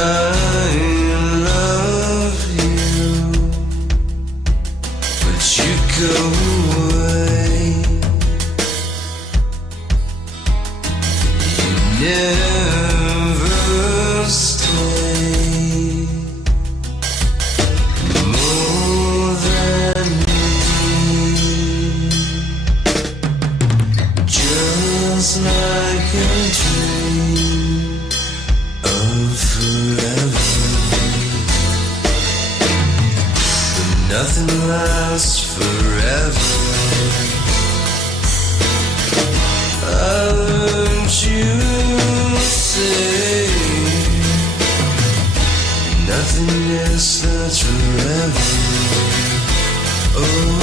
love you, but you go away. You never stay more than me, just like a dream of forever. But nothing lasts forever. I learned you say nothingness that's forever. Okay.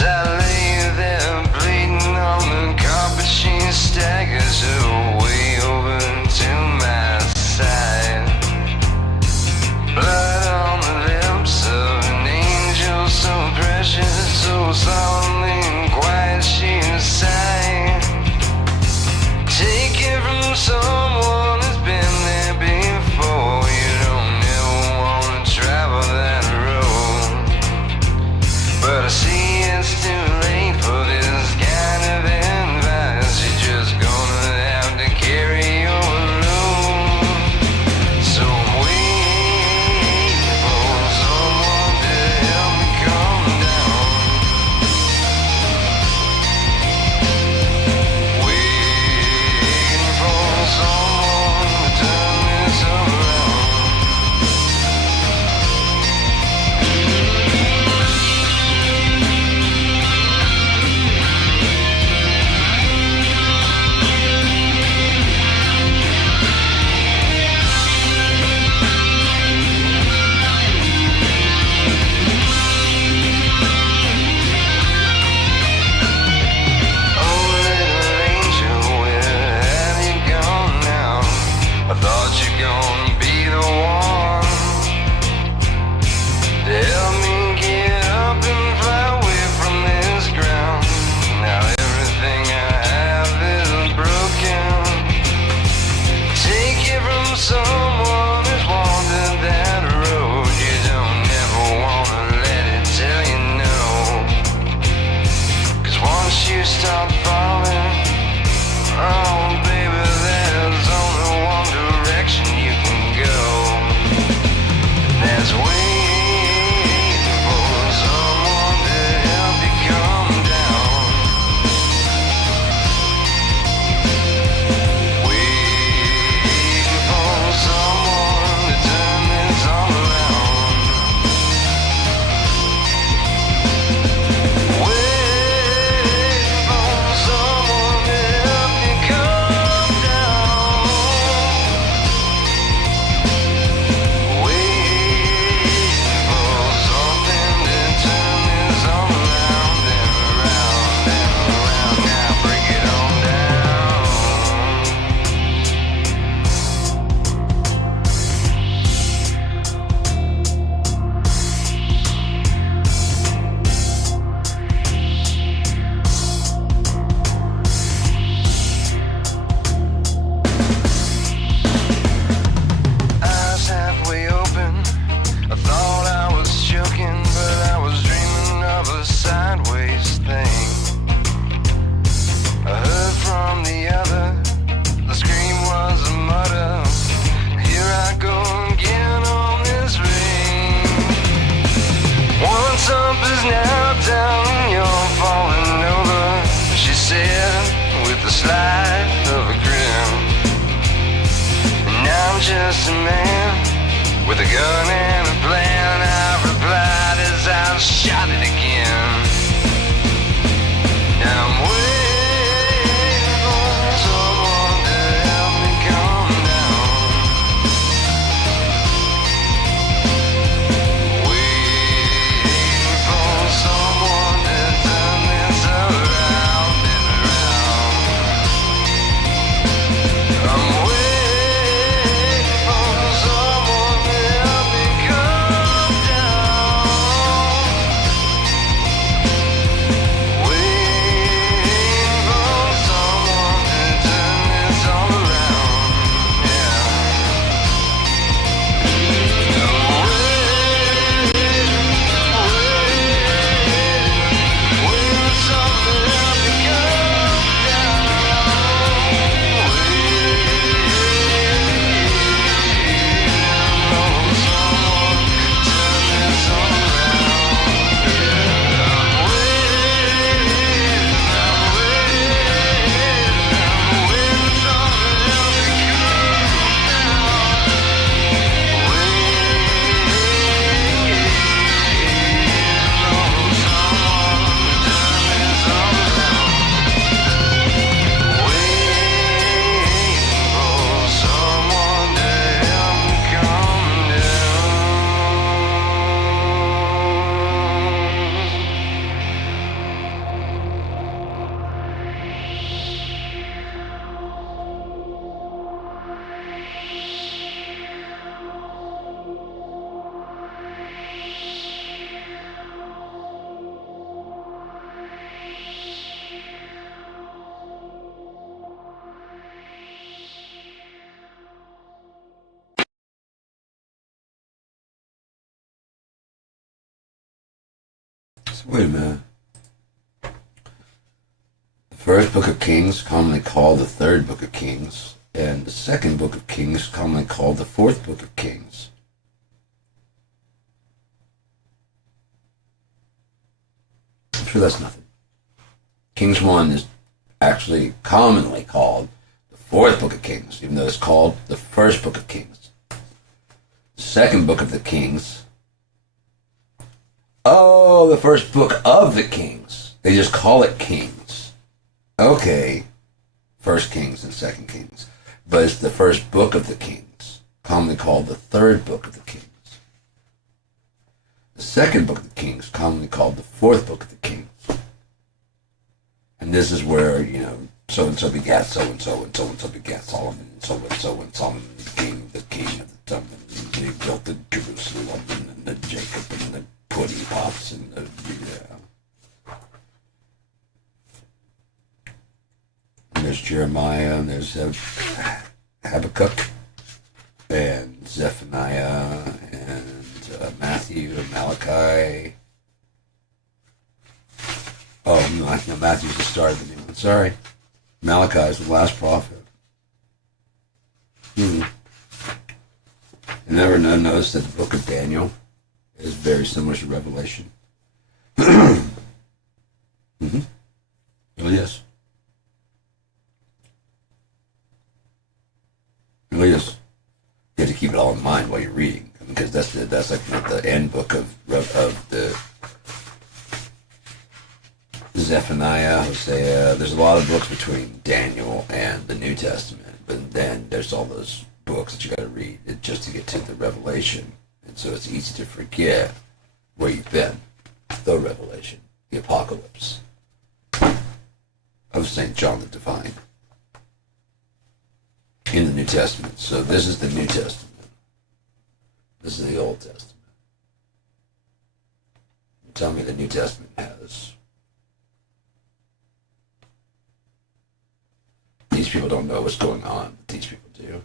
As I lay there bleeding on the carpet, she staggers away over to my side. Blood on the lips of an angel, so precious, so solemnly and quiet she sighed. Take it from someone who's been there before. You don't ever want to travel that road, but I see it's too late for this kind of advice. You're just gonna have to carry your load. So I'm waiting for someone to help me calm down. Waiting for someone to turn this around. Oh, little angel, where have you gone now? I thought you're gonna be the one to help me get up and fly away from this ground. Now everything I have is broken. Take it from someone who's wandered that road. You don't ever wanna let it tell you no. 'Cause once you start falling, oh baby, there's only one direction you can go, and that's waiting for someone to help you calm down. Waiting for someone to turn this all around. Waiting for someone to help me calm down. Waiting for something to turn this all around and around and around. Now break it on down. Eyes halfway open, I thought I was joking, but I was dreaming of a sideways thing. I heard from the other, the scream was a mutter. Here I go again on this ring. Once up is now down and you're falling over, she said with the slide of a grin. And I'm just a man with a gun and a plan. I replied as I shot it again. Now I'm waiting for someone to help me calm down. Waiting for someone to turn this around and around. I'm waiting for someone to help me Wait a minute. The first book of Kings, commonly called the third book of Kings, and the second book of Kings, commonly called the fourth book of Kings. I'm sure that's nothing. Kings 1 is actually commonly called the fourth book of Kings, even though it's called the first book of Kings. The second book of the Kings. Oh, the first book of the Kings. They just call it Kings. Okay. First Kings and Second Kings. But it's the first book of the Kings, commonly called the third book of the Kings. The second book of the Kings, commonly called the fourth book of the Kings. And this is where, so-and-so begat so-and-so, and so-and-so begat Solomon, and so-and-so, and Solomon became the king of the time, and they built the Jerusalem, and the Jacob, and the pudding pots, and the, And there's Jeremiah, and there's Habakkuk, and Zephaniah, and Matthew, and Malachi. Oh, no, Matthew's the start of the new one. Sorry. Malachi is the last prophet. You never noticed that the book of Daniel is very similar to Revelation? Mm-hmm. Really is. Really is. You have to keep it all in mind while you're reading, because that's like the end book of the Zephaniah, Hosea. There's a lot of books between Daniel and the New Testament, but then there's all those books that you got to read just to get to the Revelation, and so it's easy to forget where you've been. The Revelation, the Apocalypse of St. John the Divine in the New Testament. So this is the New Testament. This is the Old Testament. You tell me the New Testament has. These people don't know what's going on, but these people do.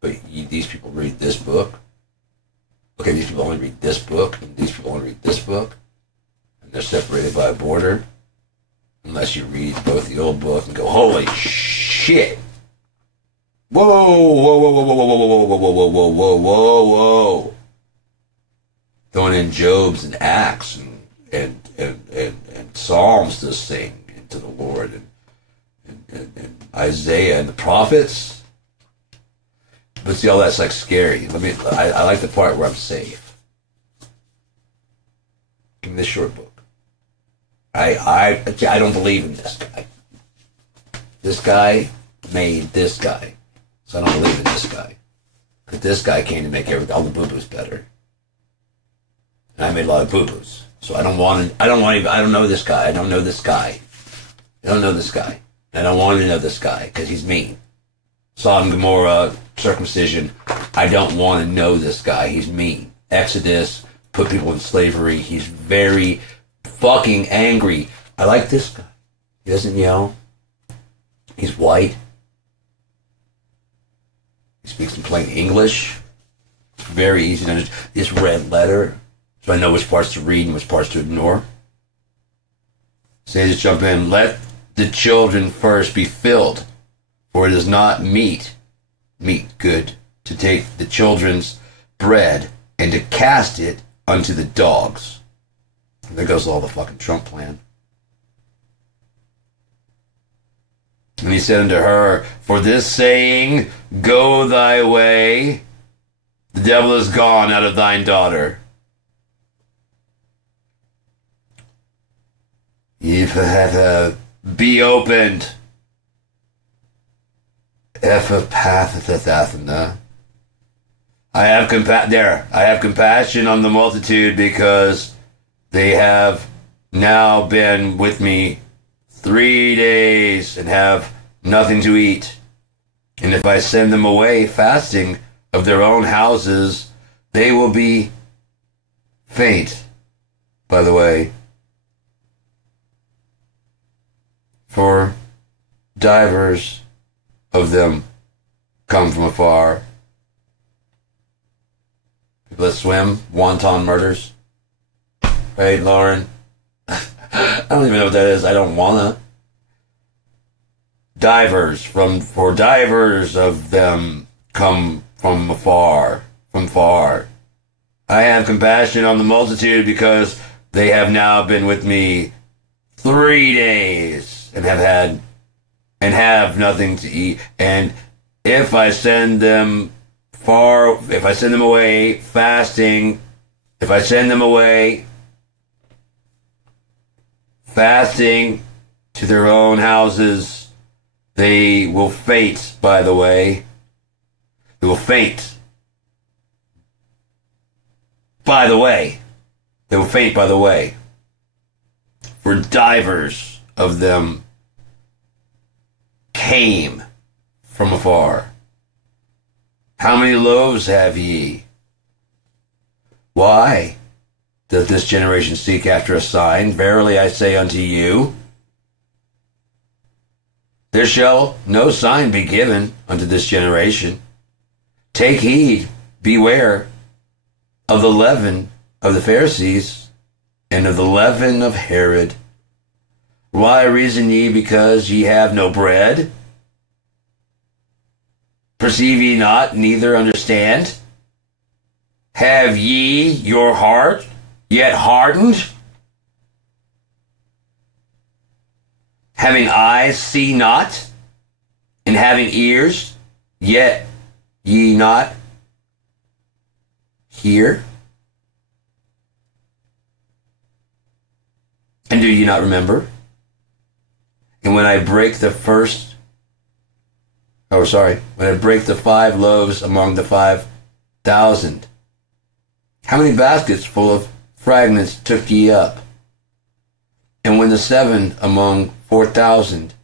But these people read this book. Okay, these people only read this book, and these people only read this book, and they're separated by a border, unless you read both the old book and go, holy shit! Whoa, whoa, whoa, whoa, whoa, whoa, whoa, whoa, whoa, whoa, whoa, whoa, whoa, whoa. Throwing in Jobs and Acts and Psalms to sing to the Lord, and Isaiah and the prophets. But see, all that's like scary. I like the part where I'm safe. Give me this short book. I don't believe in this guy. This guy made this guy. So I don't believe in this guy. But this guy came to make all the boo-boos better. And I made a lot of boo-boos. So I don't know this guy. I don't know this guy. I don't know this guy. I don't want to know this guy because he's mean. Sodom, Gomorrah, circumcision. I don't want to know this guy. He's mean. Exodus, put people in slavery. He's very fucking angry. I like this guy. He doesn't yell. He's white. He speaks in plain English. It's very easy to understand. This red letter, so I know which parts to read and which parts to ignore. So I just jump in. Let the children first be filled, for it is not meat good, to take the children's bread and to cast it unto the dogs. And there goes all the fucking Trump plan. And he said unto her, for this saying, go thy way, the devil is gone out of thine daughter. If be opened. Epaphathathana. I have compassion on the multitude because they have now been with me 3 days and have nothing to eat. And if I send them away fasting of their own houses, they will be faint. By the way, for divers of them come from afar. People that swim, wanton murders. right, Lauren? I don't even know what that is. I don't wanna. For divers of them come from afar, from far. I have compassion on the multitude because they have now been with me 3 days and have nothing to eat. And if I send them away fasting, to their own houses, they will faint by the way. They will faint by the way. They will faint by the way. For divers of them came from afar. How many loaves have ye? Why doth this generation seek after a sign? Verily I say unto you, there shall no sign be given unto this generation. Take heed, beware of the leaven of the Pharisees and of the leaven of Herod. Why reason ye because ye have no bread? Perceive ye not, neither understand? Have ye your heart yet hardened? Having eyes, see not, and having ears, yet ye not hear? And do ye not remember? And when I break the 5 loaves among the 5,000, how many baskets full of fragments took ye up? And when the 7 among 4,000,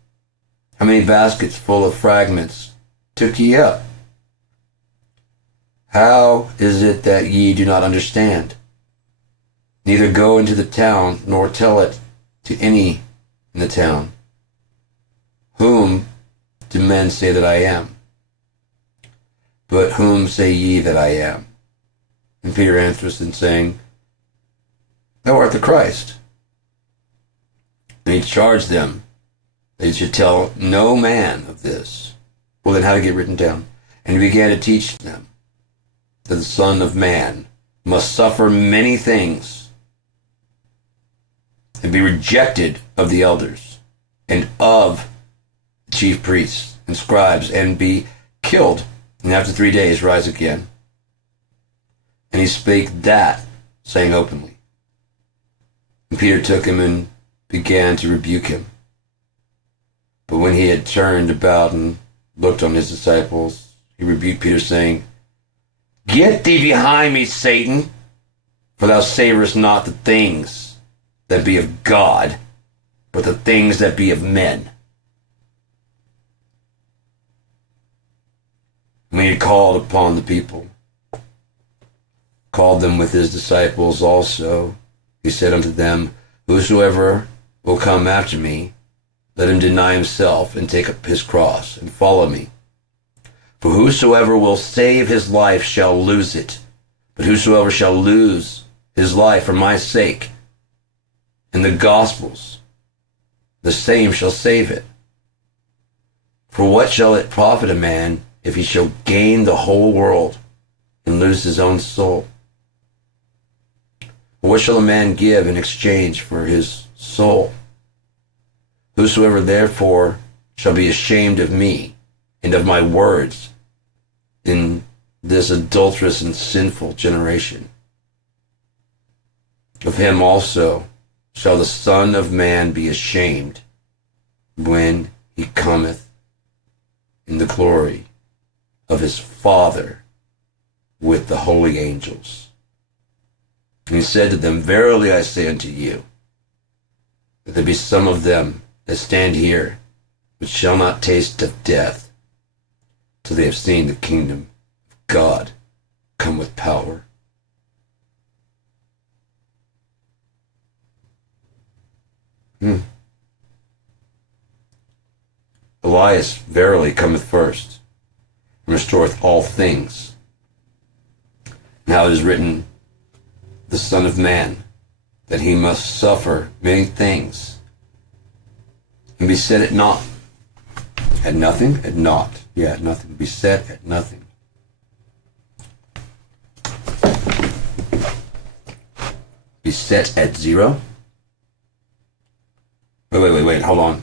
how many baskets full of fragments took ye up? How is it that ye do not understand? Neither go into the town, nor tell it to any in the town. Whom do men say that I am? But whom say ye that I am? And Peter answers and saying, Thou art the Christ. And he charged them that he should tell no man of this. Well, then how to get written down? And he began to teach them that the Son of Man must suffer many things and be rejected of the elders and of the chief priests and scribes and be killed, and after 3 days rise again. And he spake that, saying openly. And Peter took him and began to rebuke him. But when he had turned about and looked on his disciples, he rebuked Peter, saying, Get thee behind me, Satan, for thou savorest not the things that be of God, but the things that be of men. When he had called upon the people, called them with his disciples also, he said unto them, Whosoever will come after me, let him deny himself and take up his cross and follow me. For whosoever will save his life shall lose it, but whosoever shall lose his life for my sake and the gospel's, the same shall save it. For what shall it profit a man if he shall gain the whole world and lose his own soul? What shall a man give in exchange for his soul? Whosoever therefore shall be ashamed of me and of my words in this adulterous and sinful generation, of him also shall the Son of Man be ashamed when he cometh in the glory of his Father with the holy angels. And he said to them, Verily I say unto you, that there be some of them that stand here, which shall not taste of death, till they have seen the kingdom of God come with power. Elias verily cometh first, and restoreth all things. Now it is written, the Son of Man, that he must suffer many things and be set at naught. At nothing? At naught. Yeah, at nothing. Be set at nothing. Be set at zero? Wait, hold on.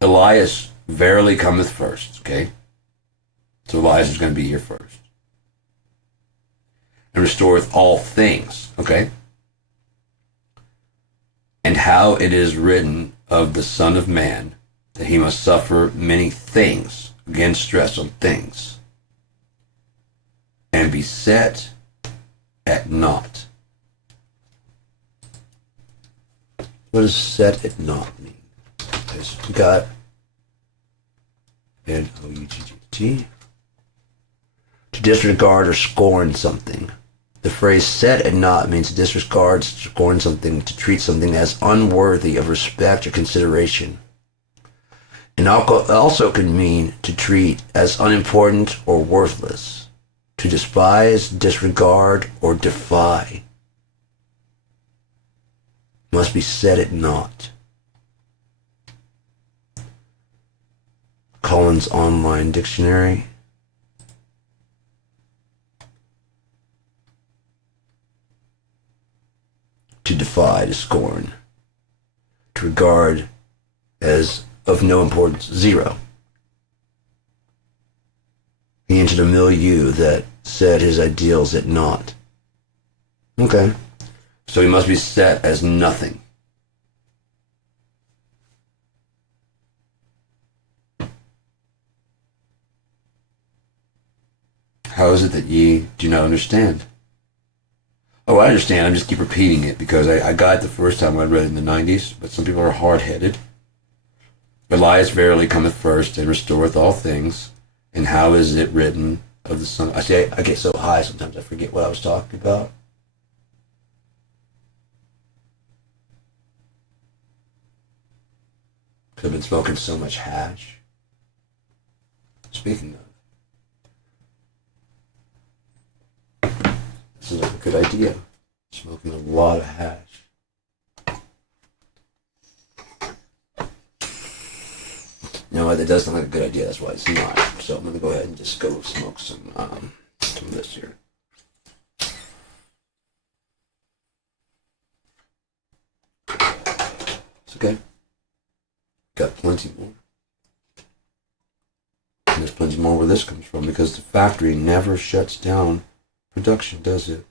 Elias verily cometh first, okay? So Elias is going to be here first. And restoreth all things, okay? And how it is written of the Son of Man that he must suffer many things, again stress on things, and be set at naught. What does set at naught mean? Because we got N-O-U-G-G-T. To disregard or scorn something. The phrase set at naught means to disregard, scorn something, to treat something as unworthy of respect or consideration. And also can mean to treat as unimportant or worthless, to despise, disregard, or defy. Must be set at naught. Collins Online Dictionary. To defy, to scorn. To regard as of no importance, zero. He entered a milieu that set his ideals at naught. Okay. So he must be set as nothing. How is it that ye do not understand? Oh, I understand. I just keep repeating it because I got it the first time I read it in the 90s, but some people are hard-headed. Elias verily cometh first and restoreth all things. And how is it written of the Son? I get so high sometimes I forget what I was talking about. I've been smoking so much hash. Speaking of, this is a good idea. Smoking a lot of hash. You know what? That does sound like a good idea. That's why it's not. So I'm gonna go ahead and just go smoke some of this here. It's okay. Got plenty more. And there's plenty more where this comes from because the factory never shuts down production, does it?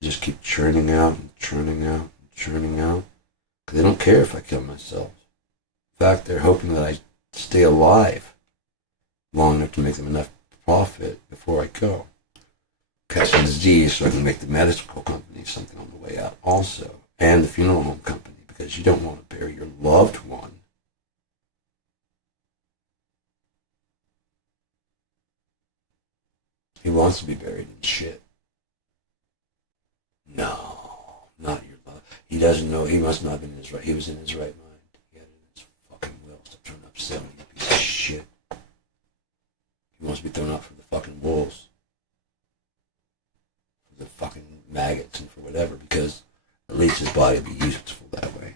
They just keep churning out and churning out and churning out. Because they don't care if I kill myself. In fact, they're hoping that I stay alive long enough to make them enough profit before I go. Catch a disease so I can make the medical company something on the way out also. And the funeral home company because you don't want to bury your loved one. He wants to be buried in shit. No, not your love. He doesn't know. He must not have been in his right. He was in his right mind. He had it in his fucking will. Stop trying to upset me, you piece of shit. He wants to be thrown out for the fucking wolves. For the fucking maggots and for whatever, because at least his body will be useful that way.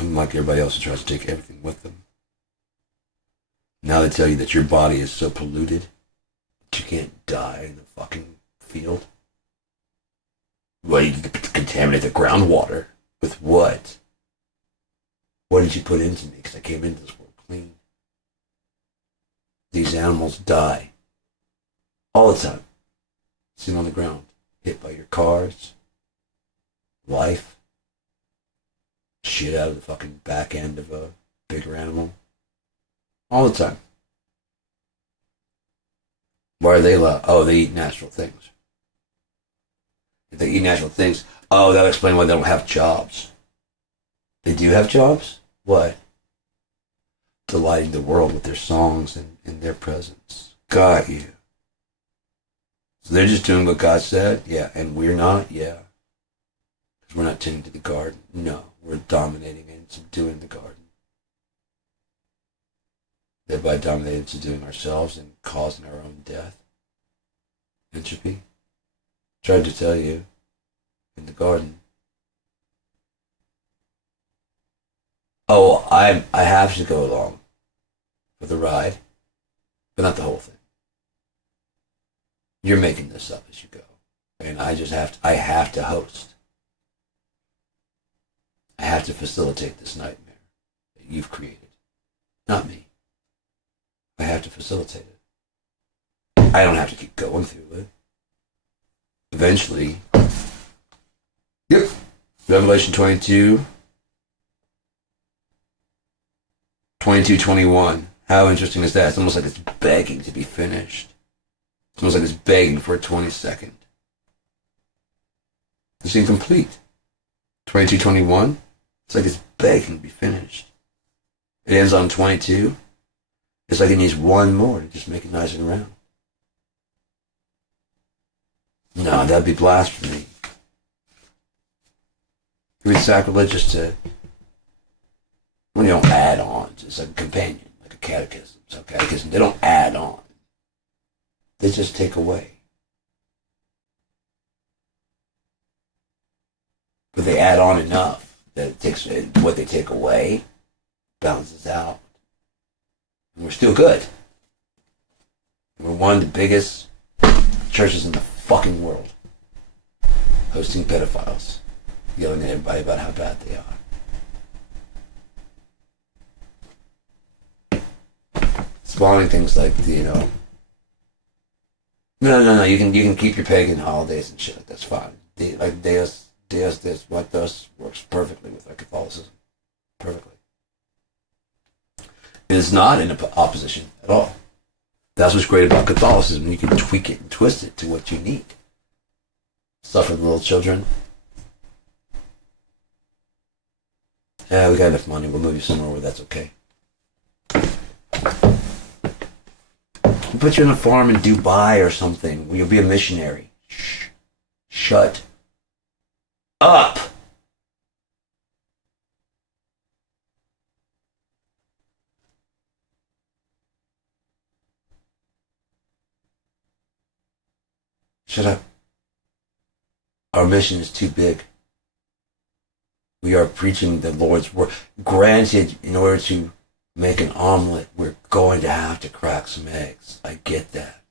Unlike everybody else who tries to take everything with them. Now they tell you that your body is so polluted you can't die in the fucking field. Well, you can contaminate the groundwater. With what? What did you put into me? Because I came into this world clean. These animals die. All the time. Sitting on the ground. Hit by your cars. Life. Shit out of the fucking back end of a bigger animal. All the time. Why are they allowed? Oh, they eat natural things. If they eat natural things, oh, that would explain why they don't have jobs. They do have jobs? What? Delighting the world with their songs and their presence. Got you. So they're just doing what God said? Yeah. And we're not? Yeah. Because we're not tending to the garden. No. We're dominating and subduing the garden. Thereby dominating and subduing ourselves and causing our own death. Entropy. Tried to tell you. in the garden. Oh, I have to go along for the ride, but not the whole thing. You're making this up as you go, and I have to host. I have to facilitate this nightmare that you've created, not me. I have to facilitate it. I don't have to keep going through it. Eventually, yep. Revelation 22, 21. How interesting is that? It's almost like it's begging to be finished. It's almost like it's begging for a 22nd. It's incomplete. 22:21. It's like it's begging to be finished. It ends on 22. It's like it needs one more to just make it nice and round. No, that'd be blasphemy. It would be sacrilegious to, when you don't add on. It's like a companion, like a catechism. So catechism, they don't add on. They just take away. But they add on enough that it takes what they take away balances out. And we're still good. We're one of the biggest churches in the fucking world, hosting pedophiles, yelling at everybody about how bad they are. Spawning things like no, you can keep your pagan holidays and shit. That's fine. Like Deus what thus works perfectly with our Catholicism. Perfectly. It is not in opposition at all. That's what's great about Catholicism. You can tweak it and twist it to what you need. Suffer the little children. Yeah, we got enough money. We'll move you somewhere where that's okay. We'll put you on a farm in Dubai or something. You'll be a missionary. Shh. Shut up. Shut up. Our mission is too big. We are preaching the Lord's word. Granted, in order to make an omelet, we're going to have to crack some eggs. I get that.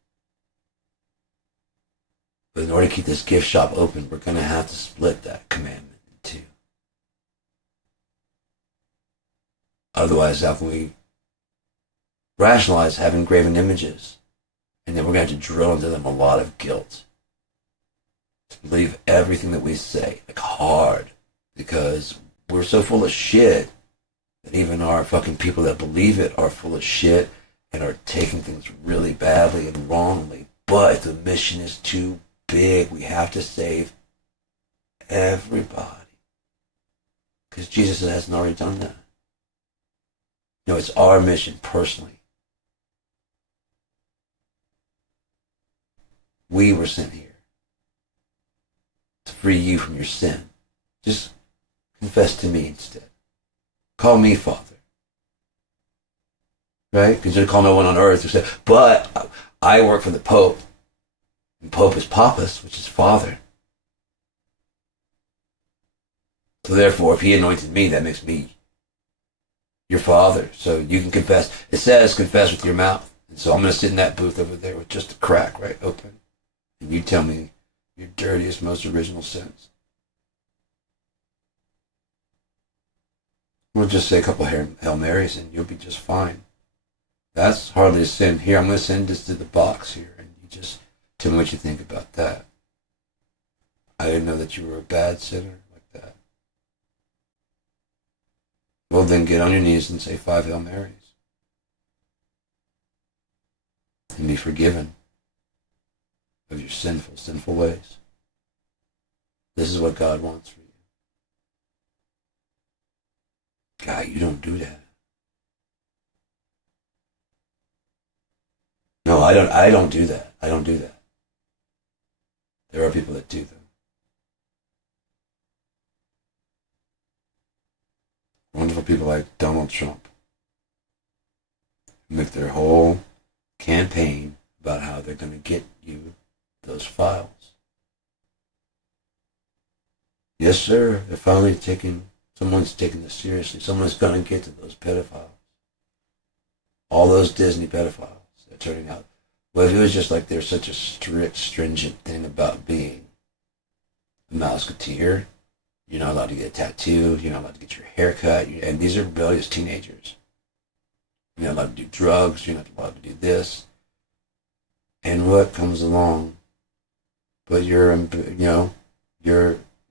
But in order to keep this gift shop open, we're going to have to split that commandment in two. Otherwise, how can we rationalize having graven images? And then we're going to have to drill into them a lot of guilt to believe everything that we say, like hard, because we're so full of shit that even our fucking people that believe it are full of shit and are taking things really badly and wrongly. But the mission is too big. We have to save everybody. Because Jesus hasn't already done that. No, it's our mission personally. We were sent here to free you from your sin. Just confess to me instead. Call me Father. Right? Because you call no one on earth who said, but I work for the Pope. And Pope is Papas, which is Father. So therefore, if he anointed me, that makes me your Father. So you can confess. It says confess with your mouth. And so I'm going to sit in that booth over there with just a crack right open. And you tell me your dirtiest, most original sins. We'll just say a couple Hail Marys and you'll be just fine. That's hardly a sin. Here, I'm going to send this to the box here. And you just tell me what you think about that. I didn't know that you were a bad sinner like that. Well, then get on your knees and say 5 Hail Marys. And be forgiven of your sinful ways. This is what God wants for you. God, you don't do that. No, I don't do that. I don't do that. There are people that do them. Wonderful people like Donald Trump who make their whole campaign about how they're going to get you those files. Yes, sir. They're finally someone's taking this seriously. Someone's going to get to those pedophiles. All those Disney pedophiles. They're turning out. Well, if it was just like there's such a strict, stringent thing about being a Mouseketeer, you're not allowed to get a tattoo, you're not allowed to get your hair cut, and these are rebellious teenagers. You're not allowed to do drugs, you're not allowed to do this. And what comes along? But your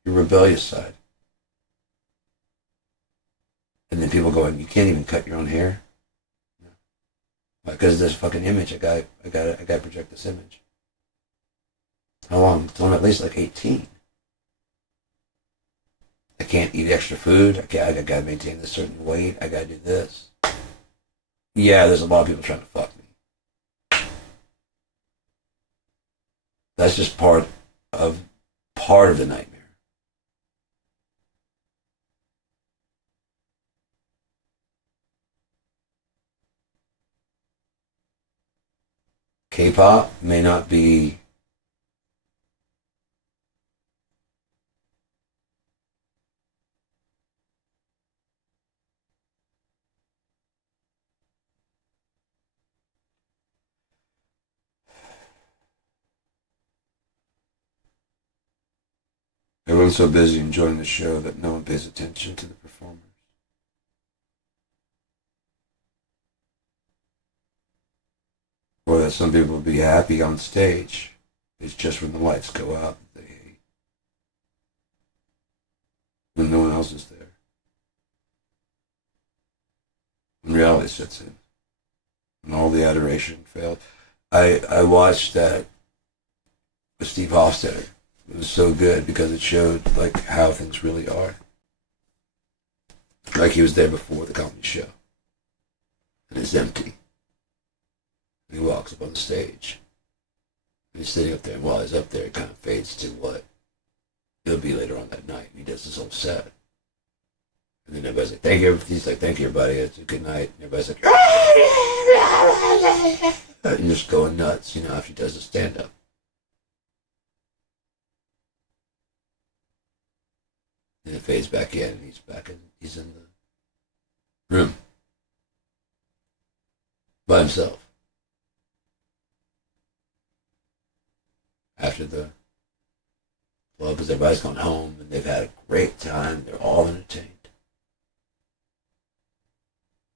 rebellious side. And then people going, you can't even cut your own hair? Because this fucking image, I got to project this image. How long? Until I'm at least like 18. I can't eat extra food. I got to maintain this certain weight. I got to do this. Yeah, there's a lot of people trying to fuck me. That's just part of the nightmare. K-pop may not be everyone's so busy enjoying the show that no one pays attention to the performers. Or that some people will be happy on stage. It's just when the lights go out that they hate. When no one else is there. When reality sets in. When all the adoration failed. I watched that with Steve Hofstetter. It was so good because it showed like how things really are. Like he was there before the comedy show. And it's empty. He walks up on the stage. And he's sitting up there, and while he's up there, it kind of fades to what it'll be later on that night. And he does this whole set. And then everybody's like, thank you. He's like, thank you, everybody. It's a good night. And everybody's like, and just going nuts, after he does the stand-up. And it fades back in, and he's in the room. By himself. After the club, because everybody's gone home and they've had a great time. They're all entertained.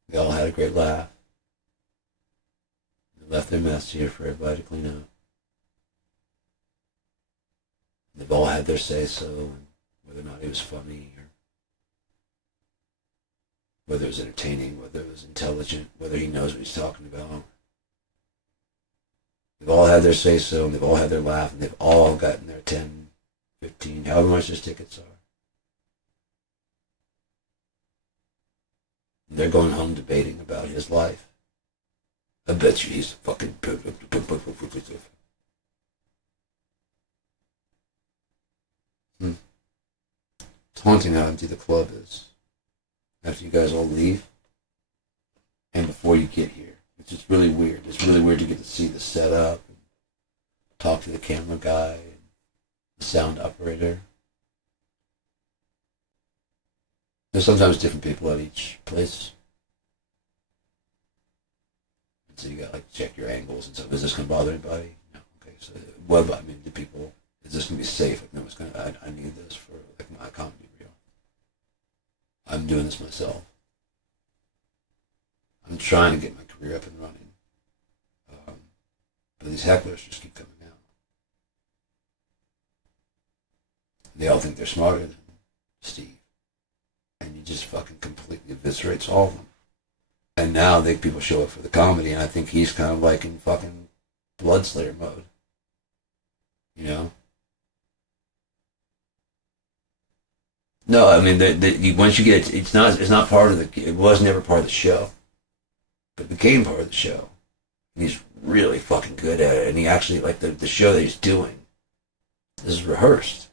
They all had a great laugh. They left their mess here for everybody to clean up. They've all had their say-so, and whether or not it was funny, or whether it was entertaining, whether it was intelligent, whether he knows what he's talking about. They've all had their say-so, and they've all had their laugh, and they've all gotten their 10, 15, however much those tickets are. And they're going home debating about his life. I bet you he's fucking... It's haunting how empty the club is. After you guys all leave, and before you get here. It's just really weird. It's really weird to get to see the setup, and talk to the camera guy, and the sound operator. There's sometimes different people at each place. And so you got check your angles and stuff. Is this going to bother anybody? No. Okay, so the people, is this going to be safe? No, it's going to, I need this for my comedy reel. I'm doing this myself. I'm trying to get my career up and running. But these hecklers just keep coming out. They all think they're smarter than Steve. And he just fucking completely eviscerates all of them. And now people show up for the comedy, and I think he's kind of like in fucking Bloodslayer mode. No, I mean, once you get it, it's not part of it was never part of the show. But it became part of the show. And he's really fucking good at it. And he actually, the show that he's doing, this is rehearsed.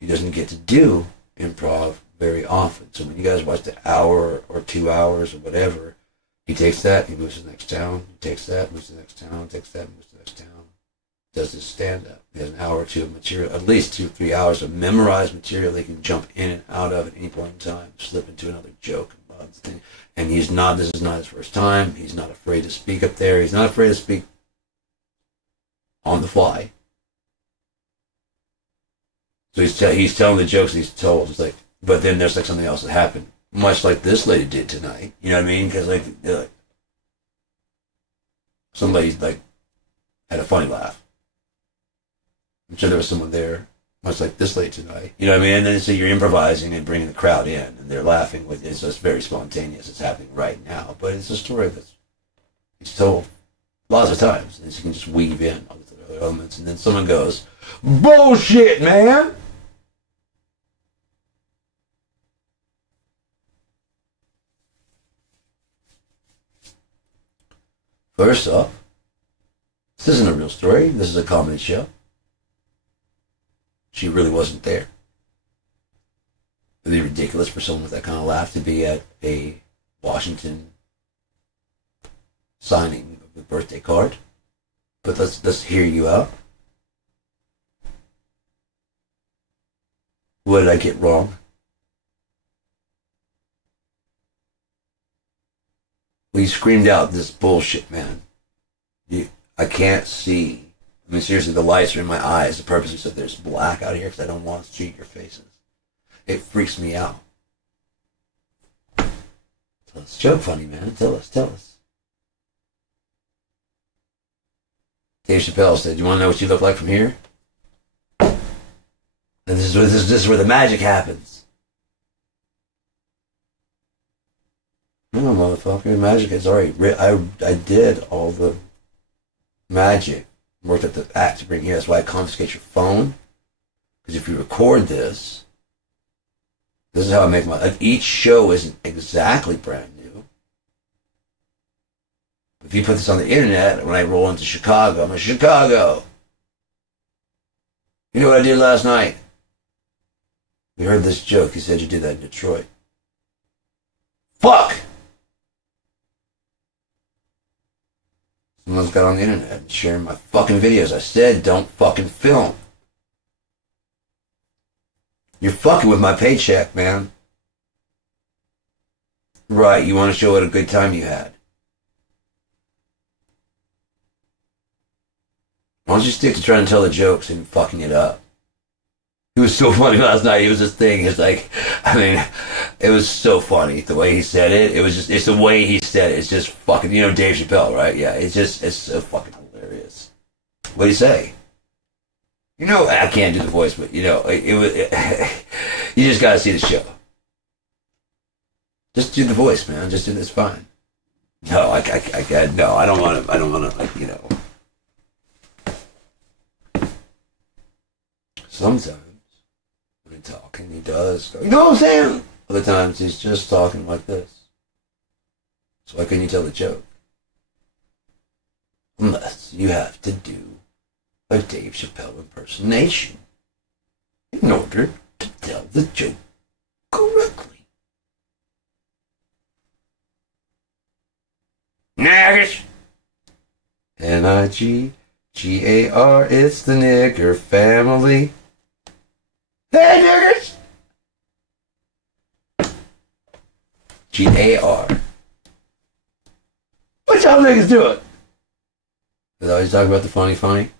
He doesn't get to do improv very often. So when you guys watch the hour or 2 hours or whatever, he takes that, he moves to the next town, he takes that, moves to the next town, takes that, moves to the next town. does this stand-up. He has an hour or two of material, at least 2 or 3 hours of memorized material they can jump in and out of at any point in time, slip into another joke. And this is not his first time. He's not afraid to speak up there. He's not afraid to speak on the fly. So he's telling the jokes he's told. It's like, but then there's like something else that happened, much like this lady did tonight. You know what I mean? Because like some lady like had a funny laugh. I'm sure there was someone there, much like this lady tonight. You know what I mean? And then so you're improvising and bringing the crowd in, and they're laughing. It's just very spontaneous. It's happening right now, but it's a story it's told lots of times, and you can just weave in all these other elements, and then someone goes, "Bullshit, man!" First off, this isn't a real story. This is a comedy show. She really wasn't there. It'd be ridiculous for someone with that kind of laugh to be at a Washington signing of the birthday card. But let's hear you out. What did I get wrong? We screamed out this bullshit, man. I can't see. I mean, seriously, the lights are in my eyes. The purpose is that there's black out here because I don't want to see your faces. It freaks me out. Tell us, joke funny, man. Tell us. Dave Chappelle said, "You want to know what you look like from here?" And this is where the magic happens. No, motherfucker, magic is already. I did all the magic. Worked at the act to bring here. That's why I confiscate your phone. Because if you record this is how I make my. Each show isn't exactly brand new. If you put this on the internet, when I roll into Chicago, I'm in Chicago. You know what I did last night? We heard this joke. He said you did that in Detroit. Fuck! Someone's got on the internet and sharing my fucking videos. I said, don't fucking film. You're fucking with my paycheck, man. Right, you want to show what a good time you had. Why don't you stick to trying to tell the jokes and fucking it up? It was so funny last night. It was this thing. It's like, I mean, it was so funny the way he said it. It's the way he said it. It's just fucking, you know, Dave Chappelle, right? Yeah, it's so fucking hilarious. What do you say? You know, I can't do the voice, but you know, you just gotta see the show. Just do the voice, man. Just do this fine. No, I don't want to, like, you know. Sometimes. Talking, he does. You know what I'm saying? Other times he's just talking like this. So why couldn't you tell the joke? Unless you have to do a Dave Chappelle impersonation in order to tell the joke correctly. Niggers! N-I-G-G-A-R, it's the nigger family. Hey, niggers! G-A-R. What y'all niggas doing? Is that always talking about the funny?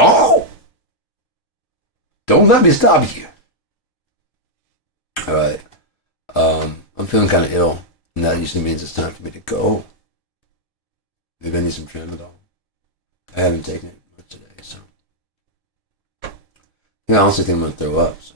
Oh! Don't let me stop you. Alright. I'm feeling kind of ill, and that usually means it's time for me to go. Maybe I need some Tramadol. I haven't taken it much today, so. Yeah, I honestly think I'm going to throw up, so.